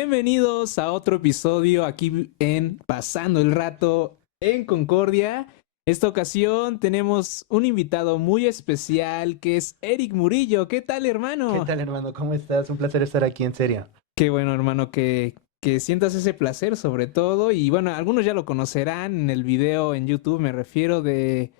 Bienvenidos a otro episodio aquí en Pasando el Rato en Concordia. Esta ocasión tenemos un invitado muy especial que es Eric Murillo. ¿Qué tal, hermano? ¿Qué tal, hermano? ¿Cómo estás? Un placer estar aquí, en serio. Qué bueno, hermano, que sientas ese placer sobre todo. Y bueno, algunos ya lo conocerán en el video en YouTube, me refiero de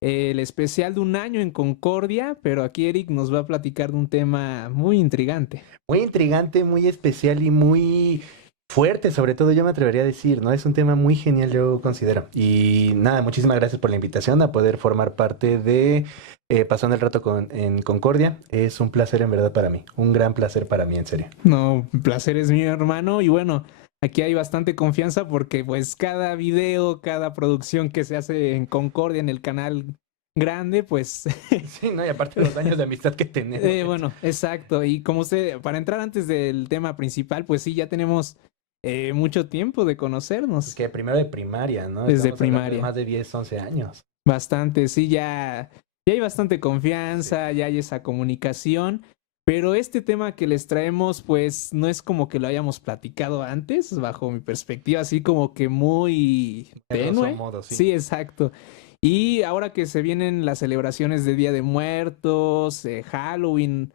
el especial de un año en Concordia, pero aquí Eric nos va a platicar de un tema muy intrigante. Muy intrigante, muy especial y muy fuerte, sobre todo yo me atrevería a decir, ¿no? Es un tema muy genial, yo considero. Y nada, muchísimas gracias por la invitación a poder formar parte de Pasando el Rato en Concordia. Es un placer en verdad para mí, un gran placer para mí, en serio. No, placer es mío, hermano. Y bueno, aquí hay bastante confianza porque pues cada video, cada producción que se hace en Concordia, en el canal grande, pues Sí, ¿no? Y aparte los años de amistad que tenemos. bueno, exacto. Y como usted, para entrar antes del tema principal, pues sí, ya tenemos mucho tiempo de Es conocernos que primero de primaria, ¿no? desde Estamos hablando de primaria. más de 10, 11 años. Bastante, sí, ya hay bastante confianza, ya hay esa comunicación. Pero este tema que les traemos, pues no es como que lo hayamos platicado antes, bajo mi perspectiva, así como que muy De grosso tenue. modo, sí. Sí, exacto. Y ahora que se vienen las celebraciones de Día de Muertos, Halloween,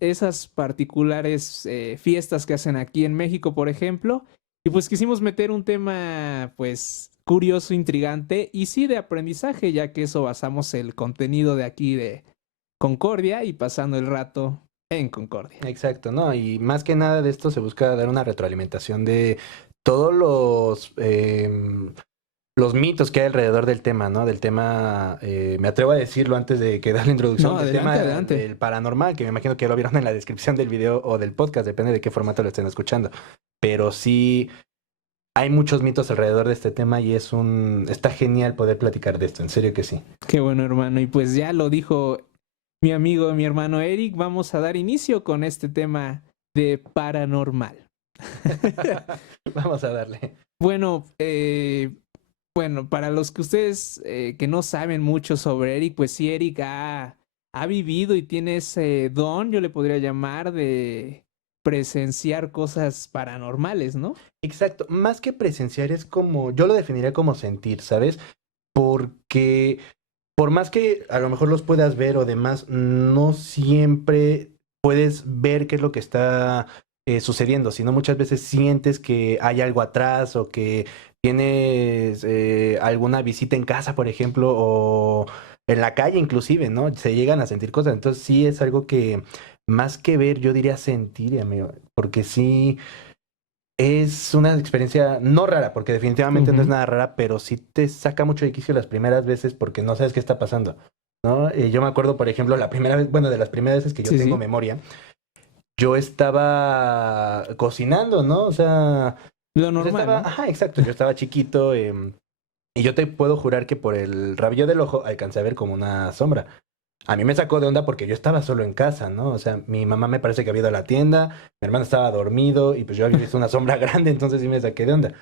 esas particulares fiestas que hacen aquí en México, por ejemplo, y pues quisimos meter un tema, pues, curioso, intrigante y sí de aprendizaje, ya que eso basamos el contenido de aquí de Concordia y pasando el rato en Concordia. Exacto, ¿no? Y más que nada de esto se busca dar una retroalimentación de todos los mitos que hay alrededor del tema, ¿no? Del tema, me atrevo a decirlo antes de que dar la introducción, No, del tema adelante, adelante. del paranormal, que me imagino que lo vieron en la descripción del video o del podcast, depende de qué formato lo estén escuchando. Pero sí, hay muchos mitos alrededor de este tema y está genial poder platicar de esto, en serio que sí. Qué bueno, hermano. Y pues ya lo dijo mi amigo, mi hermano Eric, vamos a dar inicio con este tema de paranormal. Vamos a darle. Bueno, bueno, para los que ustedes que no saben mucho sobre Eric, pues sí, Eric ha vivido y tiene ese don, yo le podría llamar, de presenciar cosas paranormales, ¿no? Exacto, más que presenciar es como, yo lo definiría como sentir, ¿sabes? Porque por más que a lo mejor los puedas ver o demás, no siempre puedes ver qué es lo que está sucediendo, sino muchas veces sientes que hay algo atrás o que tienes alguna visita en casa, por ejemplo, o en la calle inclusive, ¿no? Se llegan a sentir cosas, entonces sí es algo que más que ver, yo diría sentir, amigo, porque sí. Es una experiencia no rara, porque definitivamente no es Ujú. nada rara, pero sí te saca mucho de quicio las primeras veces porque no sabes qué está pasando, ¿no? Yo me acuerdo, por ejemplo, la primera vez, bueno, de las primeras veces que yo Sí, tengo sí. memoria, yo estaba cocinando, ¿no? O sea, Lo pues normal, estaba, ¿no? ajá, exacto, yo estaba chiquito, y yo te puedo jurar que por el rabillo del ojo alcancé a ver como una sombra. A mí me sacó de onda porque yo estaba solo en casa, ¿no? O sea, mi mamá me parece que había ido a la tienda, mi hermano estaba dormido y pues yo había visto una sombra grande, entonces sí me saqué de onda.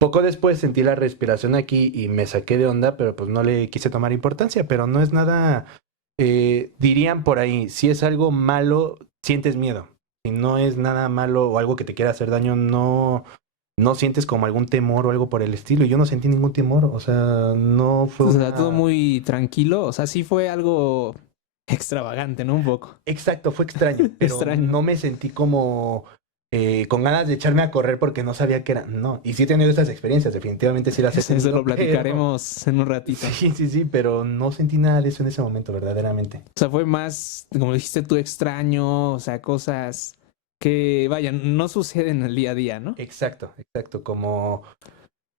Poco después sentí la respiración aquí y me saqué de onda, pero pues no le quise tomar importancia, pero no es nada, dirían por ahí, si es algo malo, sientes miedo. Si no es nada malo o algo que te quiera hacer daño, no sientes como algún temor o algo por el estilo. Yo no sentí ningún temor, o sea, no fue O sea, todo una. muy tranquilo. O sea, sí fue algo extravagante, ¿no? Un poco Exacto, fue extraño, pero extraño. no me sentí como con ganas de echarme a correr porque no sabía qué era. No, y sí he tenido estas experiencias, definitivamente sí las he Eso lo tenido, pero platicaremos en un ratito. sí, pero no sentí nada de eso en ese momento, verdaderamente. O sea, fue más, como dijiste tú, extraño, o sea, cosas que, vaya, no suceden en el día a día, ¿no? Exacto, como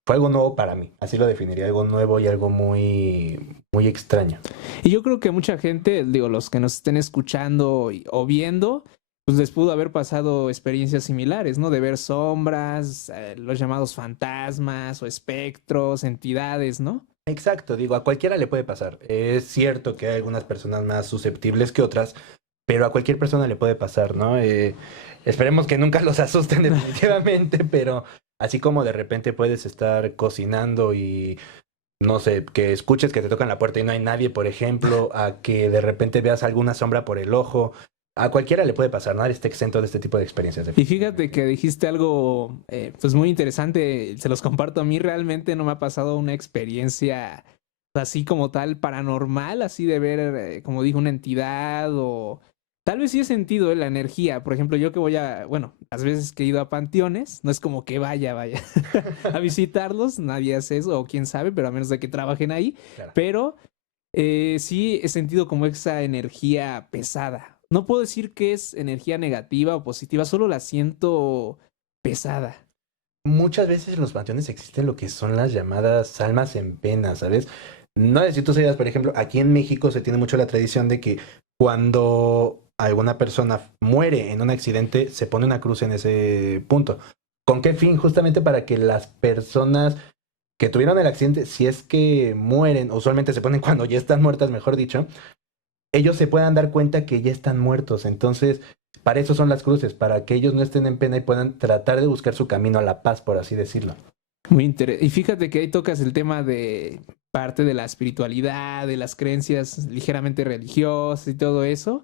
fue algo nuevo para mí, así lo definiría, algo nuevo y algo muy, muy extraño. Y yo creo que mucha gente, digo, los que nos estén escuchando o viendo, pues les pudo haber pasado experiencias similares, ¿no? De ver sombras, los llamados fantasmas o espectros, entidades, ¿no? Exacto, digo, a cualquiera le puede pasar. Es cierto que hay algunas personas más susceptibles que otras, pero a cualquier persona le puede pasar, ¿no? Esperemos que nunca los asusten definitivamente, pero así como de repente puedes estar cocinando y no sé, que escuches que te tocan la puerta y no hay nadie, por ejemplo, a que de repente veas alguna sombra por el ojo, A cualquiera le puede pasar, nadie está exento de este tipo de experiencias. Y fíjate que dijiste algo pues muy interesante, se los comparto. A mí realmente no me ha pasado una experiencia así como tal paranormal, así de ver, como dijo, una entidad o tal vez sí he sentido la energía. Por ejemplo, yo que voy bueno, las veces que he ido a panteones, no es como que vaya a visitarlos, nadie hace eso, o quién sabe, pero a menos de que trabajen ahí. Claro. Pero sí he sentido como esa energía pesada. No puedo decir que es energía negativa o positiva, solo la siento pesada. Muchas veces en los panteones existen lo que son las llamadas almas en pena, ¿sabes? No sé si tú sabías, por ejemplo, aquí en México se tiene mucho la tradición de que cuando alguna persona muere en un accidente, se pone una cruz en ese punto. ¿Con qué fin? Justamente para que las personas que tuvieron el accidente, si es que mueren, usualmente se ponen cuando ya están muertas, mejor dicho, ellos se puedan dar cuenta que ya están muertos. Entonces, para eso son las cruces, para que ellos no estén en pena y puedan tratar de buscar su camino a la paz, por así decirlo. Muy interesante. Y fíjate que ahí tocas el tema de parte de la espiritualidad, de las creencias ligeramente religiosas y todo eso.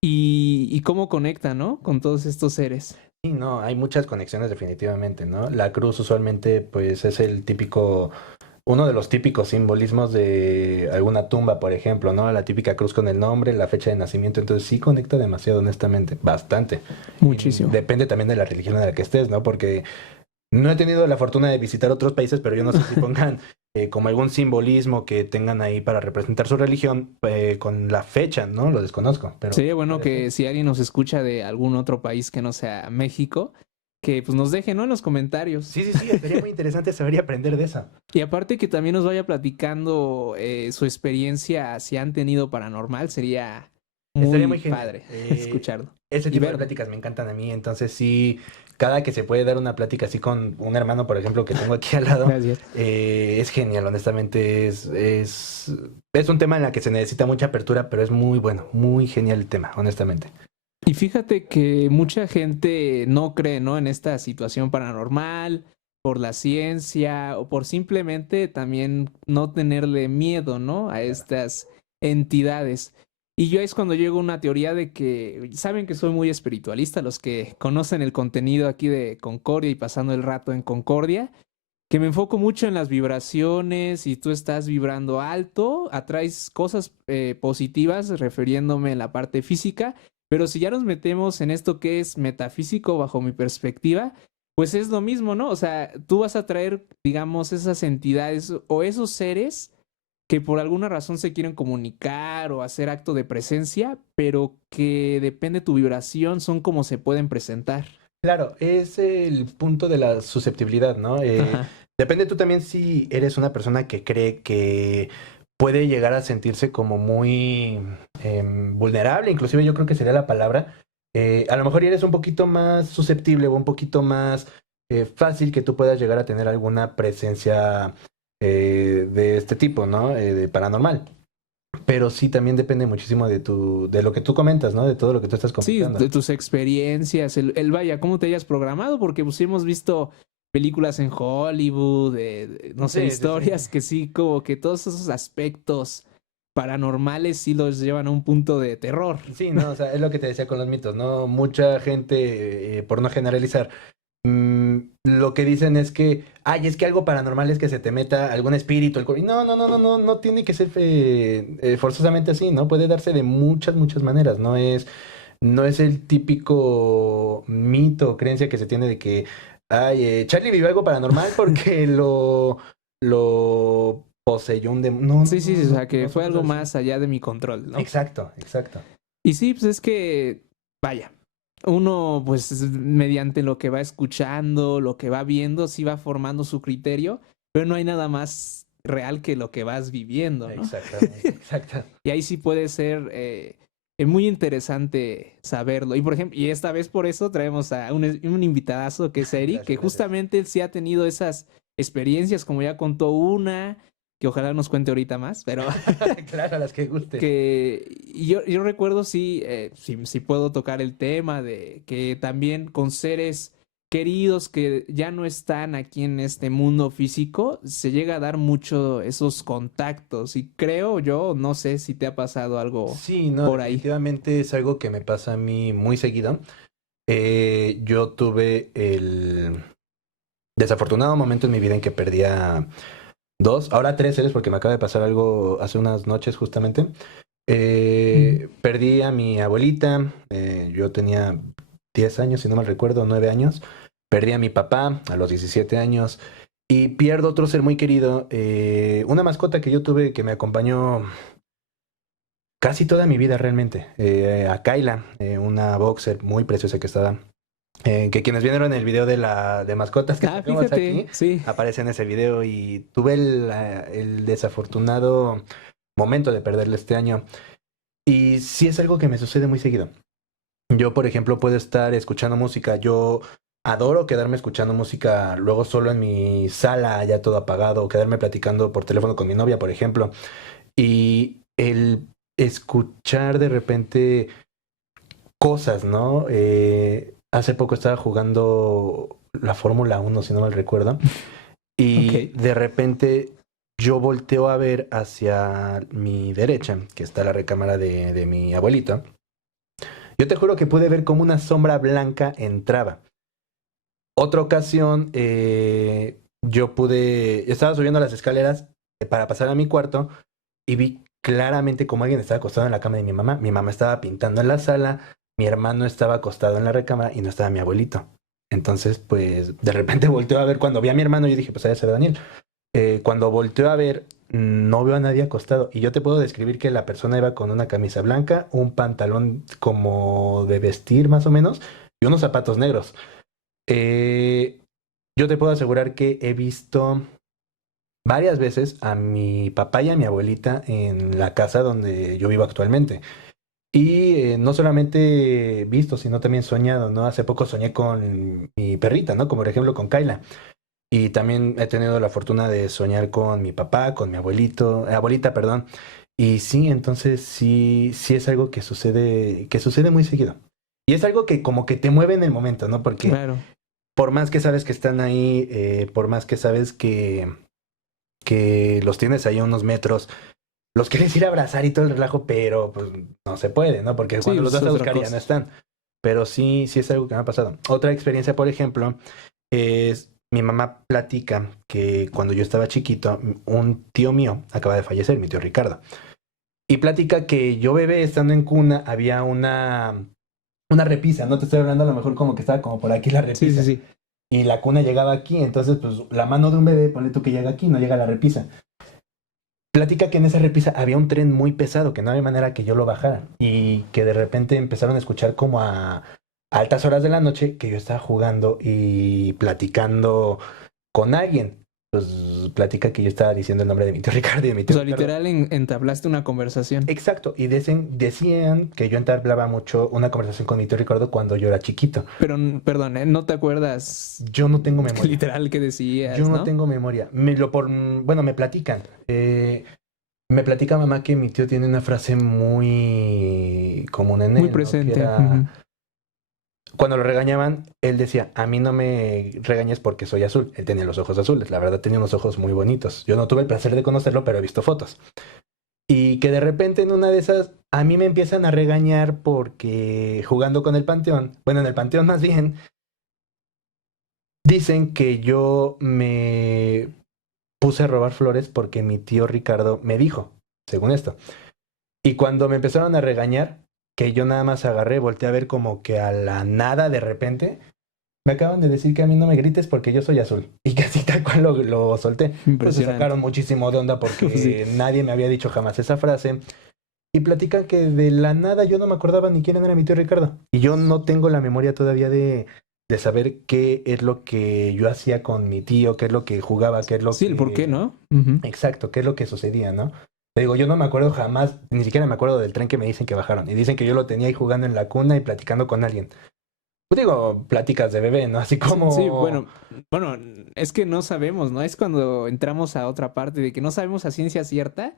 Y cómo conecta, ¿no? Con todos estos seres. Sí, no, hay muchas conexiones definitivamente, ¿no? La cruz usualmente, pues, es el típico, uno de los típicos simbolismos de alguna tumba, por ejemplo, ¿no? La típica cruz con el nombre, la fecha de nacimiento, entonces sí conecta demasiado, honestamente, bastante. Muchísimo. Depende también de la religión en la que estés, ¿no? Porque no he tenido la fortuna de visitar otros países, pero yo no sé si pongan como algún simbolismo que tengan ahí para representar su religión con la fecha, ¿no? Lo desconozco, pero Sería bueno que si alguien nos escucha de algún otro país que no sea México, que pues nos deje, ¿no? En los comentarios. sí, estaría muy interesante saber y aprender de eso. Y aparte que también nos vaya platicando su experiencia, si han tenido paranormal, sería Estaría muy muy genial. padre escucharlo. Ese Y tipo de verlo. pláticas me encantan a mí, entonces sí, cada que se puede dar una plática así con un hermano, por ejemplo, que tengo aquí al lado, Gracias. es genial, honestamente, es un tema en el que se necesita mucha apertura, pero es muy bueno, muy genial el tema, honestamente. Y fíjate que mucha gente no cree, ¿no? En esta situación paranormal, por la ciencia o por simplemente también no tenerle miedo, ¿no? A Claro. estas entidades. Y yo es cuando llego a una teoría de que, saben que soy muy espiritualista, los que conocen el contenido aquí de Concordia y pasando el rato en Concordia, que me enfoco mucho en las vibraciones y tú estás vibrando alto, atraes cosas positivas, refiriéndome en la parte física, pero si ya nos metemos en esto que es metafísico bajo mi perspectiva, pues es lo mismo, ¿no? O sea, tú vas a traer, digamos, esas entidades o esos seres que por alguna razón se quieren comunicar o hacer acto de presencia, pero que depende de tu vibración, son como se pueden presentar. Claro, es el punto de la susceptibilidad, ¿no? Ajá. Depende tú también si eres una persona que cree que puede llegar a sentirse como muy vulnerable, inclusive yo creo que sería la palabra. A lo mejor eres un poquito más susceptible o un poquito más fácil que tú puedas llegar a tener alguna presencia de este tipo, ¿no? De paranormal. Pero sí también depende muchísimo de lo que tú comentas, ¿no? De todo lo que tú estás Sí, comentando. de tus experiencias, el vaya, cómo te hayas programado, porque pues sí hemos visto películas en Hollywood, no sé, Sí, sí, sí. historias que sí, como que todos esos aspectos paranormales sí los llevan a un punto de terror. Sí, no, o sea, es lo que te decía con los mitos, ¿no? Mucha gente, por no generalizar, lo que dicen es que, ay, es que algo paranormal es que se te meta algún espíritu, y no tiene que ser forzosamente así, ¿no? Puede darse de muchas, muchas maneras, no es el típico mito o creencia que se tiene de que, ay, Charlie vivió algo paranormal porque lo poseyó un demonio. Sí, sí, sí, o sea, que No son fue algo cosas así. más allá de mi control, ¿no? Exacto, exacto. Y sí, pues es que, vaya, uno pues mediante lo que va escuchando, lo que va viendo, sí va formando su criterio, pero no hay nada más real que lo que vas viviendo, ¿no? Exactamente, exacto. Y ahí sí puede ser muy interesante saberlo. Y por ejemplo, y esta vez por eso traemos a un invitadazo que es Eric, que Gracias, gracias. justamente él sí ha tenido esas experiencias, como ya contó una, que ojalá nos cuente ahorita más, pero Claro, las que guste. que y yo recuerdo sí, sí puedo tocar el tema de que también con seres queridos que ya no están aquí en este mundo físico, se llega a dar mucho esos contactos. Y creo yo, no sé si te ha pasado algo Sí, no, por ahí. definitivamente es algo que me pasa a mí muy seguido. Yo tuve el desafortunado momento en mi vida en que perdía dos, ahora tres seres, porque me acaba de pasar algo hace unas noches justamente. Ujú. Perdí a mi abuelita, yo tenía 10 años, si no mal recuerdo, 9 años. Perdí a mi papá a los 17 años y pierdo otro ser muy querido, una mascota que yo tuve que me acompañó casi toda mi vida realmente, a Kyla, una boxer muy preciosa que estaba, que quienes vieron el video de mascotas que Ah, sacamos fíjate, aquí, sí. aparece en ese video y tuve el desafortunado momento de perderle este año. Y sí es algo que me sucede muy seguido. Yo, por ejemplo, puedo estar escuchando música. Yo adoro quedarme escuchando música luego solo en mi sala, ya todo apagado, o quedarme platicando por teléfono con mi novia, por ejemplo. Y el escuchar de repente cosas, ¿no? Hace poco estaba jugando la Fórmula 1 si no mal recuerdo, y Ok. de repente yo volteo a ver hacia mi derecha, que está la recámara de mi abuelito. Yo te juro que pude ver como una sombra blanca entraba. Otra ocasión, estaba subiendo las escaleras para pasar a mi cuarto y vi claramente como alguien estaba acostado en la cama de mi mamá. Mi mamá estaba pintando en la sala, mi hermano estaba acostado en la recámara y no estaba mi abuelito. Entonces, pues, de repente volteó a ver, cuando vi a mi hermano, yo dije, pues, debe ser Daniel. Cuando volteó a ver, no veo a nadie acostado. Y yo te puedo describir que la persona iba con una camisa blanca, un pantalón como de vestir más o menos, y unos zapatos negros. Eh, yo te puedo asegurar que he visto varias veces a mi papá y a mi abuelita en la casa donde yo vivo actualmente. Y no solamente visto, sino también soñado, ¿no? Hace poco soñé con mi perrita, ¿no? Como por ejemplo con Kyla. Y también he tenido la fortuna de soñar con mi papá, con mi abuelita, perdón. Y sí, entonces sí es algo que sucede muy seguido. Y es algo que como que te mueve en el momento, ¿no? Porque Claro. por más que sabes que están ahí, por más que sabes que los tienes ahí a unos metros, los quieres ir a abrazar y todo el relajo, pero pues no se puede, ¿no? Porque Sí, cuando los pues, es vas a otra buscar ya no cosa. están. Pero sí es algo que me ha pasado. Otra experiencia, por ejemplo, es mi mamá platica que cuando yo estaba chiquito, un tío mío acaba de fallecer, mi tío Ricardo. Y platica que yo bebé, estando en cuna, había una repisa, no te estoy hablando a lo mejor como que estaba como por aquí la Sí, sí, repisa. sí. Y la cuna llegaba aquí, entonces pues la mano de un bebé, ponle tú que llega aquí, no llega a la repisa. Platica que en esa repisa había un tren muy pesado, que no había manera que yo lo bajara. Y que de repente empezaron a escuchar como a altas horas de la noche que yo estaba jugando y platicando con alguien. Pues platica que yo estaba diciendo el nombre de mi tío Ricardo y de mi O tío sea, Ricardo. literal entablaste una conversación. Exacto, y decían que yo entablaba mucho una conversación con mi tío Ricardo cuando yo era chiquito. Pero, perdón, no te acuerdas Yo no tengo memoria. literal que Yo decías, no ¿no? tengo memoria. Bueno, me platican. Me platica mamá que mi tío tiene una frase muy común en Muy él, ¿no? Que presente. era, Ujú. cuando lo regañaban, él decía, a mí no me regañes porque soy azul. Él tenía los ojos azules, la verdad tenía unos ojos muy bonitos. Yo no tuve el placer de conocerlo, pero he visto fotos. Y que de repente en una de esas, a mí me empiezan a regañar porque jugando con el panteón, bueno, en el panteón más bien, dicen que yo me puse a robar flores porque mi tío Ricardo me dijo, según esto. Y cuando me empezaron a regañar, que yo nada más agarré, volteé a ver como que a la nada de repente, me acaban de decir que a mí no me grites porque yo soy azul. Y casi tal cual lo solté. Pues se sacaron Impresionante. muchísimo de onda Pues sí. porque nadie me había dicho jamás esa frase. Y platican que de la nada yo no me acordaba ni quién era mi tío Ricardo. Y yo no tengo la memoria todavía de saber qué es lo que yo hacía con mi tío, qué es lo que jugaba, qué es lo Sí, el por qué, que... ¿no? Ujú. Exacto, qué es lo que sucedía, ¿no? Te digo, yo no me acuerdo jamás, ni siquiera me acuerdo del tren que me dicen que bajaron. Y dicen que yo lo tenía ahí jugando en la cuna y platicando con alguien. Pues digo, pláticas de bebé, ¿no? Así Sí, sí, como... bueno, es que no sabemos, ¿no? Es cuando entramos a otra parte de que no sabemos a ciencia cierta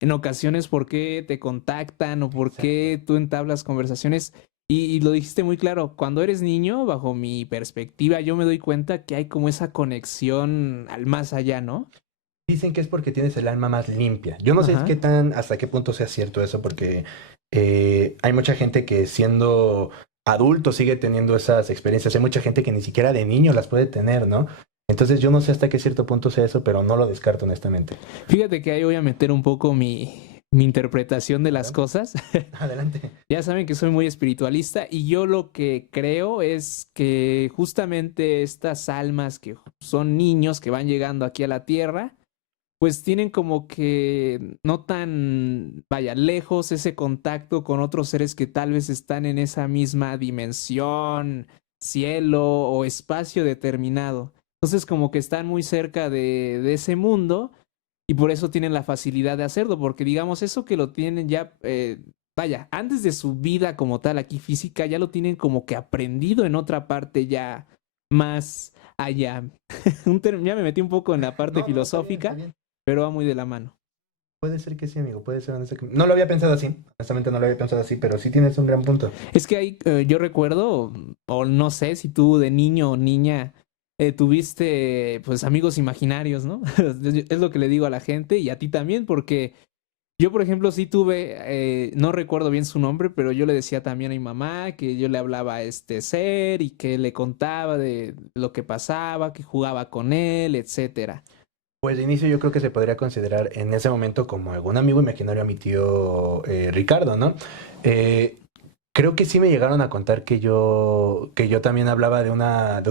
en ocasiones por qué te contactan o por Exacto. qué tú entablas conversaciones. Y lo dijiste muy claro, cuando eres niño, bajo mi perspectiva, yo me doy cuenta que hay como esa conexión al más allá, ¿no? Dicen que es porque tienes el alma más limpia. Yo no sé Ajá. hasta qué punto sea cierto eso, porque hay mucha gente que siendo adulto sigue teniendo esas experiencias. Hay mucha gente que ni siquiera de niño las puede tener, ¿no? Entonces yo no sé hasta qué cierto punto sea eso, pero no lo descarto honestamente. Fíjate que ahí voy a meter un poco mi interpretación de las Claro. cosas. Adelante. Ya saben que soy muy espiritualista y yo lo que creo es que justamente estas almas que son niños que van llegando aquí a la tierra, pues tienen como que no tan, vaya, lejos ese contacto con otros seres que tal vez están en esa misma dimensión, cielo o espacio determinado. Entonces como que están muy cerca de ese mundo y por eso tienen la facilidad de hacerlo, porque digamos eso que lo tienen ya, vaya, antes de su vida como tal aquí física, ya lo tienen como que aprendido en otra parte ya más allá. Ya me metí un poco en la parte No, no, está bien, está filosófica, bien. pero va muy de la mano. Puede ser que sí, amigo, puede ser honestamente. No lo había pensado así, honestamente no lo había pensado así, pero sí tienes un gran punto. Es que hay, yo recuerdo, o no sé si tú de niño o niña tuviste pues amigos imaginarios, ¿no? Es lo que le digo a la gente y a ti también, porque yo, por ejemplo, sí tuve, no recuerdo bien su nombre, pero yo le decía también a mi mamá que yo le hablaba a este ser y que le contaba de lo que pasaba, que jugaba con él, etcétera. Pues de inicio yo creo que se podría considerar en ese momento como algún amigo imaginario a mi tío Ricardo, ¿no? Eh, Creo que sí me llegaron a contar que yo también hablaba de un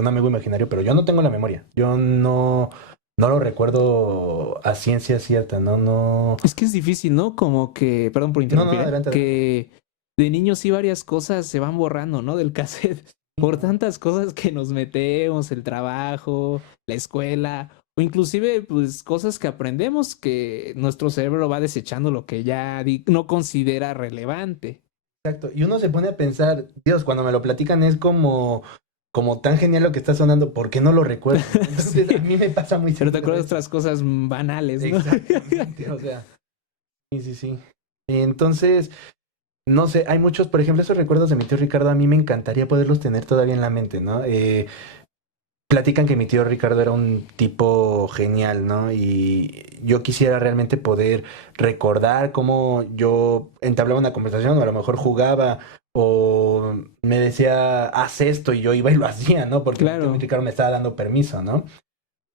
amigo imaginario, pero yo no tengo la memoria. Yo no lo recuerdo a ciencia cierta, ¿no? No, Es que es difícil, ¿no? Como que, perdón por no, interrumpir, adelante, adelante. que de niños sí varias cosas se van borrando, ¿no? Del cassette. Sí, Por ¿no? tantas cosas que nos metemos, el trabajo, la escuela, o inclusive pues cosas que aprendemos que nuestro cerebro va desechando lo que ya no considera relevante. Exacto. Y uno se pone a pensar, Dios, cuando me lo platican es como tan genial lo que está sonando, ¿por qué no lo recuerdo? Entonces a Sí, mí me pasa muy pero te seguido acuerdas de eso. otras cosas banales, ¿no? Exactamente, o sea, sí, sí, sí. Entonces, no sé, hay muchos, por ejemplo, esos recuerdos de mi tío Ricardo, a mí me encantaría poderlos tener todavía en la mente, ¿no? Platican que mi tío Ricardo era un tipo genial, ¿no? Y yo quisiera realmente poder recordar cómo yo entablaba una conversación, o a lo mejor jugaba, o me decía, haz esto, y yo iba y lo hacía, ¿no? Porque mi tío Claro. Ricardo me estaba dando permiso, ¿no?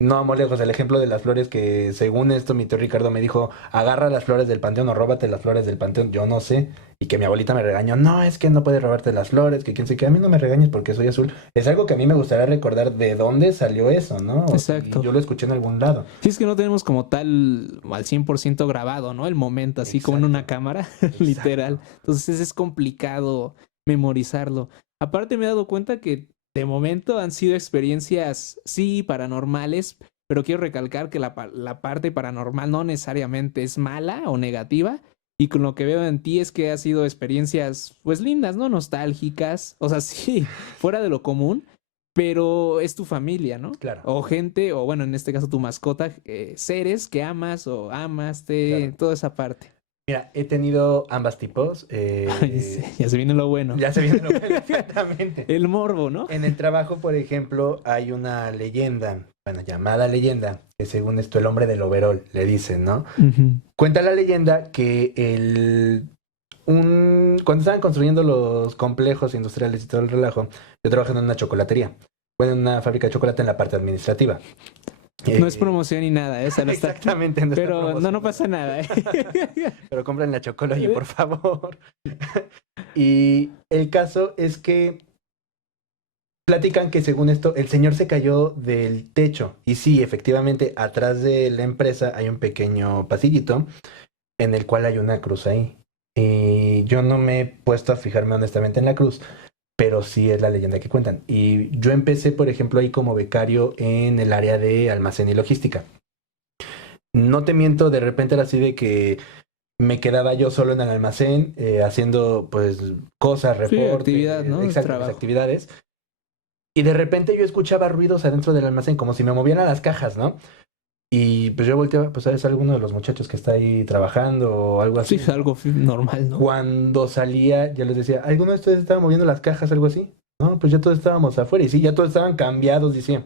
No, vamos lejos, el ejemplo de las flores que según esto mi tío Ricardo me dijo, agarra las flores del panteón o róbate las flores del panteón, yo no sé, y que mi abuelita me regañó, no, es que no puedes robarte las flores, que quién sé qué, a mí no me regañes porque soy azul. Es algo que a mí me gustaría recordar de dónde salió eso, ¿no? O si Exacto. yo lo escuché en algún lado. Sí, es que no tenemos como tal al 100% grabado, ¿no? El momento, así como en una Exacto, cámara, literal. exacto. Entonces es complicado memorizarlo. Aparte me he dado cuenta que de momento han sido experiencias, sí, paranormales, pero quiero recalcar que la parte paranormal no necesariamente es mala o negativa. Y con lo que veo en ti es que ha sido experiencias, pues lindas, ¿no? Nostálgicas. O sea, sí, fuera de lo común, pero es tu familia, ¿no? Claro, O gente, o bueno, en este caso tu mascota, seres que amas o amaste, claro. toda esa parte. Mira, he tenido ambas tipos. Ay, sí, ya se viene lo bueno. Ya se viene lo bueno, exactamente. El morbo, ¿no? En el trabajo, por ejemplo, hay una leyenda, bueno, llamada leyenda, que según esto el hombre del overol, le dicen, ¿no? Ujú. Cuenta la leyenda que cuando estaban construyendo los complejos industriales y todo el relajo, yo trabajando en una chocolatería, bueno, en una fábrica de chocolate en la parte administrativa. No es Eh, promoción ni nada, esa no está. exactamente, no está Pero no, no promocionado. pasa nada, ¿eh? Pero compren la Chocology, por favor. Y el caso es que platican que según esto, el señor se cayó del techo. Y sí, efectivamente, atrás de la empresa hay un pequeño pasillito en el cual hay una cruz ahí. Y yo no me he puesto a fijarme honestamente en la cruz, pero sí es la leyenda que cuentan. Y yo empecé, por ejemplo, ahí como becario en el área de almacén y logística. No te miento, de repente era así de que me quedaba yo solo en el almacén haciendo pues cosas, Sí, actividad, reportes, ¿no? El exacto, mis trabajo. actividades. Y de repente yo escuchaba ruidos adentro del almacén, como si me movieran las cajas, ¿no? Y pues yo volteaba, pues es alguno de los muchachos que está ahí trabajando o algo Sí, así. es algo normal, ¿no? Cuando salía, ya les decía, ¿alguno de ustedes estaba moviendo las cajas, algo así? No, pues ya todos estábamos afuera. Y sí, ya todos estaban cambiados, decía.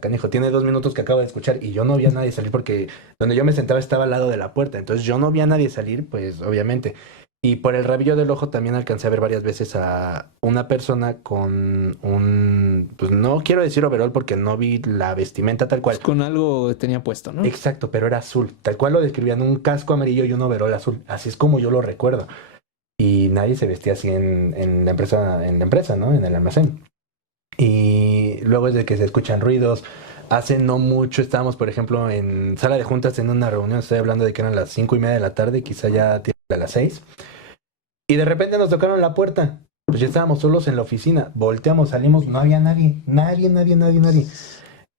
Canijo, tiene 2 minutos que acabo de escuchar y yo no vi a nadie salir porque donde yo me sentaba estaba al lado de la puerta. Entonces yo no vi a nadie salir, pues obviamente. Y por el rabillo del ojo también alcancé a ver varias veces a una persona con un, pues no quiero decir overol porque no vi la vestimenta tal cual. Pues con algo tenía puesto, ¿no? Exacto, pero era azul. Tal cual lo describían, un casco amarillo y un overol azul. Así es como yo lo recuerdo. Y nadie se vestía así en la empresa, ¿no? En el almacén. Y luego es de que se escuchan ruidos. Hace no mucho estábamos, por ejemplo, en sala de juntas en una reunión. Estoy hablando de que eran las 5:30 de la tarde, quizá ya tiene a las 6. Y de repente nos tocaron la puerta. Pues ya estábamos solos en la oficina. Volteamos, salimos, no había nadie. Nadie.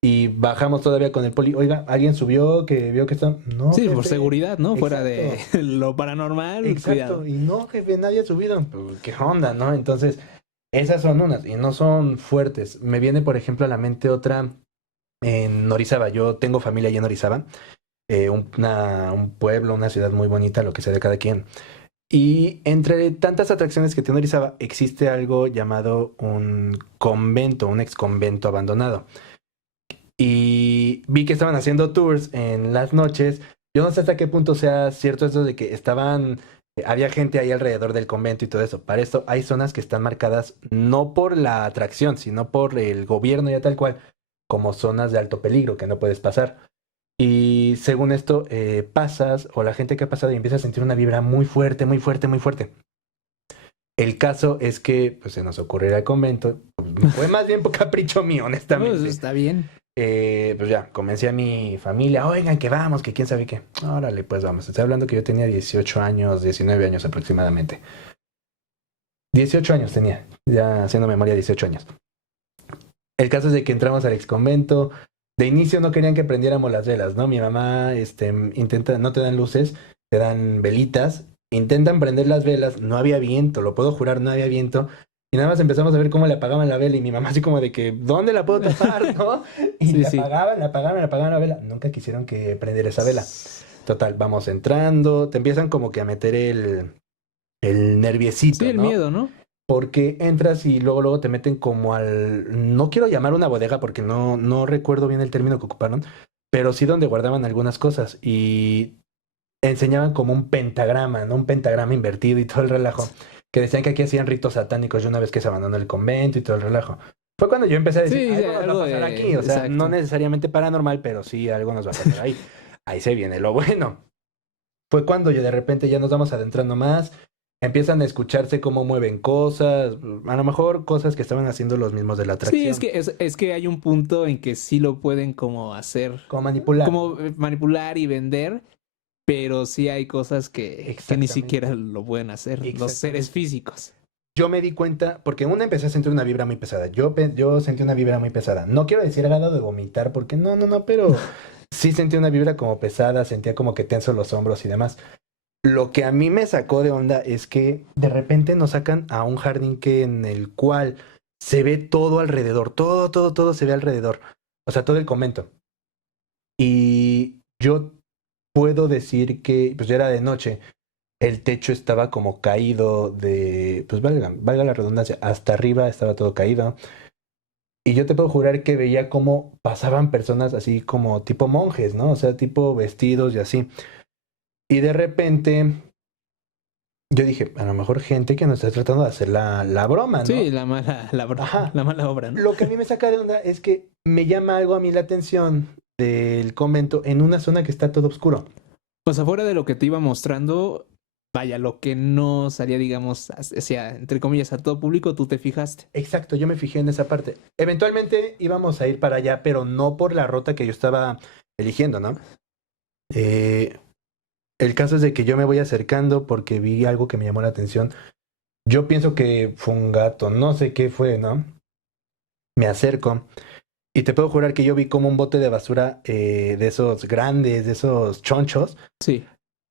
Y bajamos todavía con el poli. Oiga, ¿alguien subió que vio que está? No, Sí, por jefe. seguridad, ¿no? Fuera Exacto. de lo paranormal, Exacto. cuidado. Y no, jefe, nadie ha subido. Pues, ¿qué onda, no? Entonces, esas son unas y no son fuertes. Me viene, por ejemplo, a la mente otra en Orizaba. Yo tengo familia allá en Orizaba, un pueblo, una ciudad muy bonita, lo que sea de cada quien. Y entre tantas atracciones que tiene Orizaba, existe algo llamado un convento, un ex convento abandonado. Y vi que estaban haciendo tours en las noches. Yo no sé hasta qué punto sea cierto eso de que había gente ahí alrededor del convento y todo eso. Para esto hay zonas que están marcadas no por la atracción, sino por el gobierno ya tal cual, como zonas de alto peligro que no puedes pasar. Y según esto, pasas o la gente que ha pasado y empieza a sentir una vibra muy fuerte, muy fuerte, muy fuerte. El caso es que pues, se nos ocurrió ir al convento. Fue más bien por capricho mío, Pues honestamente. está bien. Pues ya, convencí a mi familia, oigan, que vamos, que quién sabe qué. Órale, pues vamos. Estoy hablando que yo tenía 18 años, 19 años aproximadamente. 18 años tenía, ya haciendo memoria, 18 años. El caso es de que entramos al ex convento. De inicio no querían que prendiéramos las velas, ¿no? Mi mamá intenta, no te dan luces, te dan velitas. Intentan prender las velas, no había viento, lo puedo jurar, no había viento. Y nada más empezamos a ver cómo le apagaban la vela y mi mamá así como de que, ¿dónde la puedo tapar, no? Y Sí, le sí. apagaban, le apagaban, le apagaban la vela. Nunca quisieron que prendiera esa vela. Total, vamos entrando, te empiezan como que a meter el Sí, nerviecito, el ¿no? miedo, ¿no? Porque entras y luego te meten como al... No quiero llamar una bodega porque no recuerdo bien el término que ocuparon, pero sí donde guardaban algunas cosas y enseñaban como un pentagrama, ¿no? Un pentagrama invertido y todo el relajo. Que decían que aquí hacían ritos satánicos y una vez que se abandonó el convento y todo el relajo. Fue cuando yo empecé a decir, Sí, algo nos va a algo pasar de... aquí. O sea, no Exacto. necesariamente paranormal, pero sí algo nos va a pasar ahí. Ahí se viene lo bueno. Fue cuando yo de repente ya nos vamos adentrando más, empiezan a escucharse cómo mueven cosas, a lo mejor cosas que estaban haciendo los mismos de la Sí, atracción, es que hay un punto en que sí lo pueden como hacer, como manipular, como ¿no? manipular y vender, pero sí hay cosas que ni Exactamente, siquiera lo pueden hacer los seres exactamente. físicos. Yo me di cuenta, porque una empecé a sentir una vibra muy pesada, yo sentí una vibra muy pesada, no quiero decir al lado de vomitar, porque no, pero sí sentí una vibra como pesada, sentía como que tenso los hombros y demás. Lo que a mí me sacó de onda es que de repente nos sacan a un jardín que en el cual se ve todo alrededor, todo se ve alrededor. O sea, todo el convento. Y yo puedo decir que, pues ya era de noche, el techo estaba como caído pues valga la redundancia, hasta arriba estaba todo caído. Y yo te puedo jurar que veía cómo pasaban personas así como tipo monjes, ¿no? O sea, tipo vestidos y así. Y de repente yo dije, a lo mejor gente que nos está tratando de hacer la broma, Sí, ¿no? Ajá. la mala obra, ¿no? Lo que a mí me saca de onda es que me llama algo a mí la atención del convento en una zona que está todo oscuro. Pues afuera de lo que te iba mostrando, vaya, lo que no salía, digamos, hacia, entre comillas, a todo público, tú te fijaste. Exacto, yo me fijé en esa parte. Eventualmente íbamos a ir para allá, pero no por la ruta que yo estaba eligiendo, ¿no? Eh, el caso es de que yo me voy acercando porque vi algo que me llamó la atención. Yo pienso que fue un gato, no sé qué fue, ¿no? Me acerco. Y te puedo jurar que yo vi como un bote de basura de esos grandes, de esos chonchos, Sí.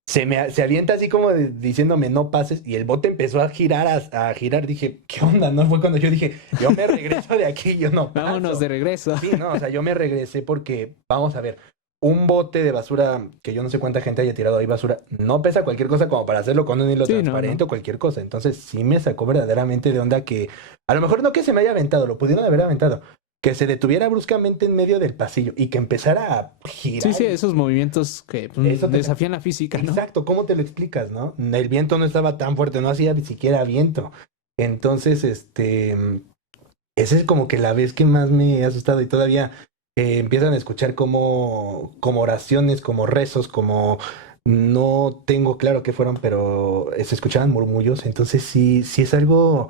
se avienta así como diciéndome no pases y el bote empezó a girar, a girar. Dije, ¿qué onda? No fue cuando yo dije, yo me regreso de aquí, yo no Vámonos paso. de regreso. Sí, no, o sea, yo me regresé porque, vamos a ver, un bote de basura que yo no sé cuánta gente haya tirado ahí basura, no pesa cualquier cosa como para hacerlo con un hilo Sí, no, transparente no. o cualquier cosa. Entonces sí me sacó verdaderamente de onda que a lo mejor no que se me haya aventado, lo pudieron haber aventado, que se detuviera bruscamente en medio del pasillo y que empezara a Sí, girar. sí, esos movimientos que Eso te desafían la física, ¿no? Exacto, ¿cómo te lo explicas, no? El viento no estaba tan fuerte, no hacía ni siquiera viento. Entonces, esa es como que la vez que más me ha asustado y todavía empiezan a escuchar como oraciones, como rezos, como no tengo claro qué fueron, pero se escuchaban murmullos. Entonces sí es algo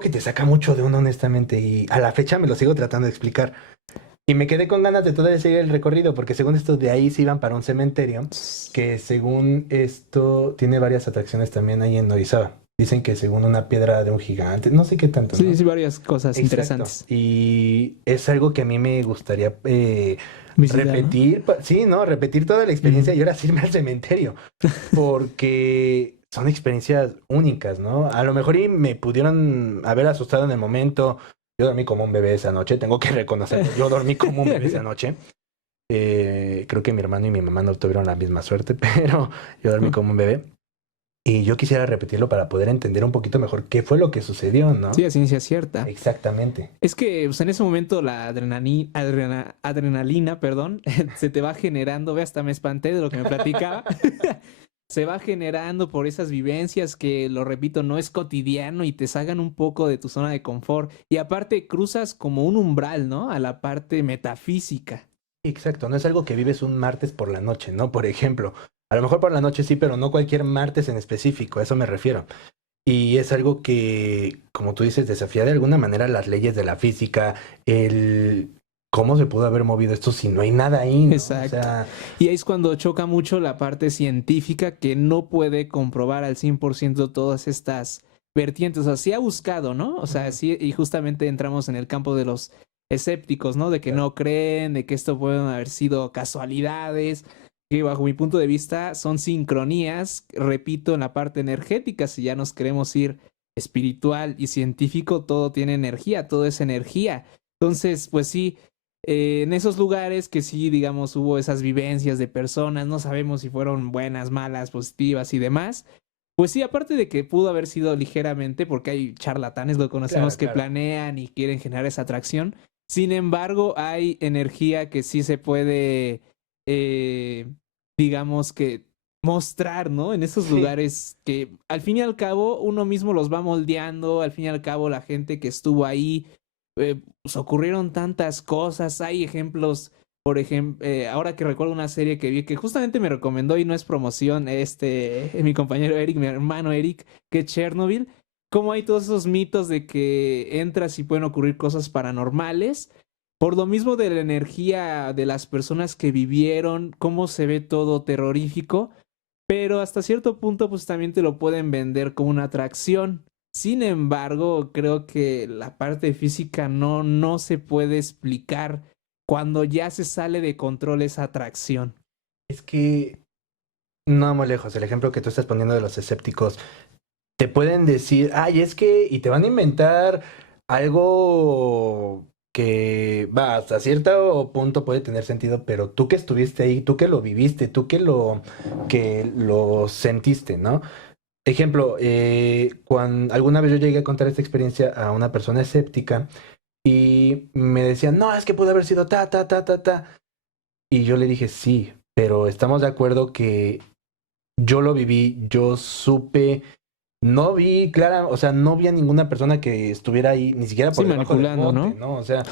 que te saca mucho de uno, honestamente. Y a la fecha me lo sigo tratando de explicar. Y me quedé con ganas de todavía seguir el recorrido, porque según esto de ahí se iban para un cementerio, que según esto tiene varias atracciones también ahí en Orizaba. Dicen que según una piedra de un gigante, no sé qué tanto, Sí, ¿no? sí, varias cosas Exacto. interesantes. Y es algo que a mí me gustaría Visitar, ¿no? repetir, sí, ¿no? Repetir toda la experiencia Ujú. y ahora sí irme al cementerio, porque son experiencias únicas, ¿no? A lo mejor y me pudieron haber asustado en el momento. Yo dormí como un bebé esa noche, tengo que reconocerlo. Yo dormí como un bebé esa noche. Creo que mi hermano y mi mamá no tuvieron la misma suerte, pero yo dormí como un bebé. Y yo quisiera repetirlo para poder entender un poquito mejor qué fue lo que sucedió, Sí, ¿no? a ciencia cierta. Exactamente. Es que pues, en ese momento la adrenalina, perdón, se te va generando, ve, hasta me espanté de lo que me platicaba. Se va generando por esas vivencias que, lo repito, no es cotidiano y te sacan un poco de tu zona de confort. Y aparte cruzas como un umbral, ¿no? A la parte metafísica. Exacto, no es algo que vives un martes por la noche, ¿no? Por ejemplo, a lo mejor por la noche sí, pero no cualquier martes en específico, a eso me refiero. Y es algo que, como tú dices, desafía de alguna manera las leyes de la física, el cómo se pudo haber movido esto si no hay nada ahí, ¿no? O Exacto. sea, Y ahí es cuando choca mucho la parte científica que no puede comprobar al 100% todas estas vertientes. O sea, sí ha buscado, ¿no? O sea, ujú, sí, y justamente entramos en el campo de los escépticos, ¿no? De que claro, no creen, de que esto pueden haber sido casualidades, que bajo mi punto de vista son sincronías, repito, en la parte energética, si ya nos queremos ir espiritual y científico, todo tiene energía, todo es energía. Entonces, pues sí, en esos lugares que sí, digamos, hubo esas vivencias de personas, no sabemos si fueron buenas, malas, positivas y demás. Pues sí, aparte de que pudo haber sido ligeramente, porque hay charlatanes, lo conocemos, claro, que claro. planean y quieren generar esa atracción. Sin embargo, hay energía que sí se puede, eh, digamos que mostrar, ¿no? En esos Sí, lugares que al fin y al cabo uno mismo los va moldeando, al fin y al cabo la gente que estuvo ahí pues ocurrieron tantas cosas. Hay ejemplos, por ejemplo, ahora que recuerdo una serie que vi que justamente me recomendó y no es promoción, mi compañero Eric, mi hermano Eric, que es Chernobyl. Cómo hay todos esos mitos de que entras y pueden ocurrir cosas paranormales. Por lo mismo de la energía de las personas que vivieron, cómo se ve todo terrorífico, pero hasta cierto punto pues también te lo pueden vender como una atracción. Sin embargo, creo que la parte física no se puede explicar cuando ya se sale de control esa atracción. es que no muy lejos. El ejemplo que tú estás poniendo de los escépticos, te pueden decir, ay, es que, y te van a inventar algo que va hasta cierto punto puede tener sentido, pero tú que estuviste ahí, tú que lo viviste, tú que lo sentiste, ¿no? Ejemplo, cuando alguna vez yo llegué a contar esta experiencia a una persona escéptica y me decían, no, es que pudo haber sido ta, ta, ta, ta, ta. Y yo le dije, sí, pero estamos de acuerdo que yo lo viví, yo supe, no vi clara, o sea, no vi a ninguna persona que estuviera ahí, ni siquiera Sí, por debajo del manipulando, bote, ¿no? ¿no? O sea,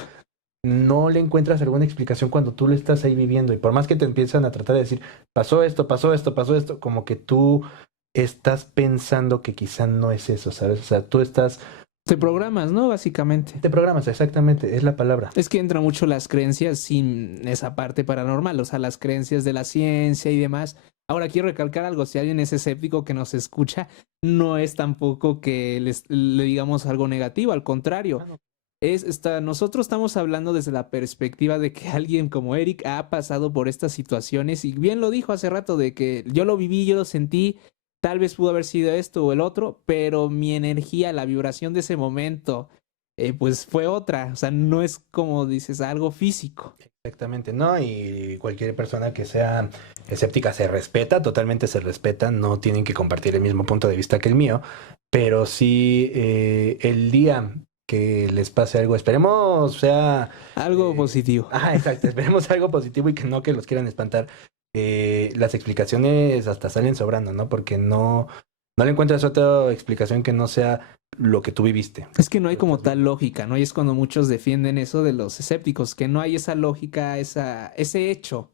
no le encuentras alguna explicación cuando tú lo estás ahí viviendo. Y por más que te empiezan a tratar de decir, pasó esto, pasó esto, pasó esto, como que tú estás pensando que quizá no es eso, ¿sabes? O sea, tú estás, Te programas, ¿no? Básicamente. te programas, exactamente, es la palabra. Es que entran mucho las creencias sin esa parte paranormal, o sea, las creencias de la ciencia y demás. Ahora quiero recalcar algo, si alguien es escéptico que nos escucha, no es tampoco que le digamos algo negativo, al contrario. Ah, no. Nosotros estamos hablando desde la perspectiva de que alguien como Eric ha pasado por estas situaciones y bien lo dijo hace rato de que yo lo viví, yo lo sentí, tal vez pudo haber sido esto o el otro, pero mi energía, la vibración de ese momento, pues fue otra. O sea, no es como dices algo físico. Exactamente, ¿no? Y cualquier persona que sea escéptica se respeta, totalmente se respeta, no tienen que compartir el mismo punto de vista que el mío, pero sí el día que les pase algo, esperemos sea... Algo positivo. ajá, exacto, esperemos algo positivo y que no que los quieran espantar. Las explicaciones hasta salen sobrando, ¿no? Porque no le encuentras otra explicación que no sea lo que tú viviste. Es que no hay Lo como estás tal viviendo. lógica, ¿no? Y es cuando muchos defienden eso de los escépticos, que no hay esa lógica, ese hecho,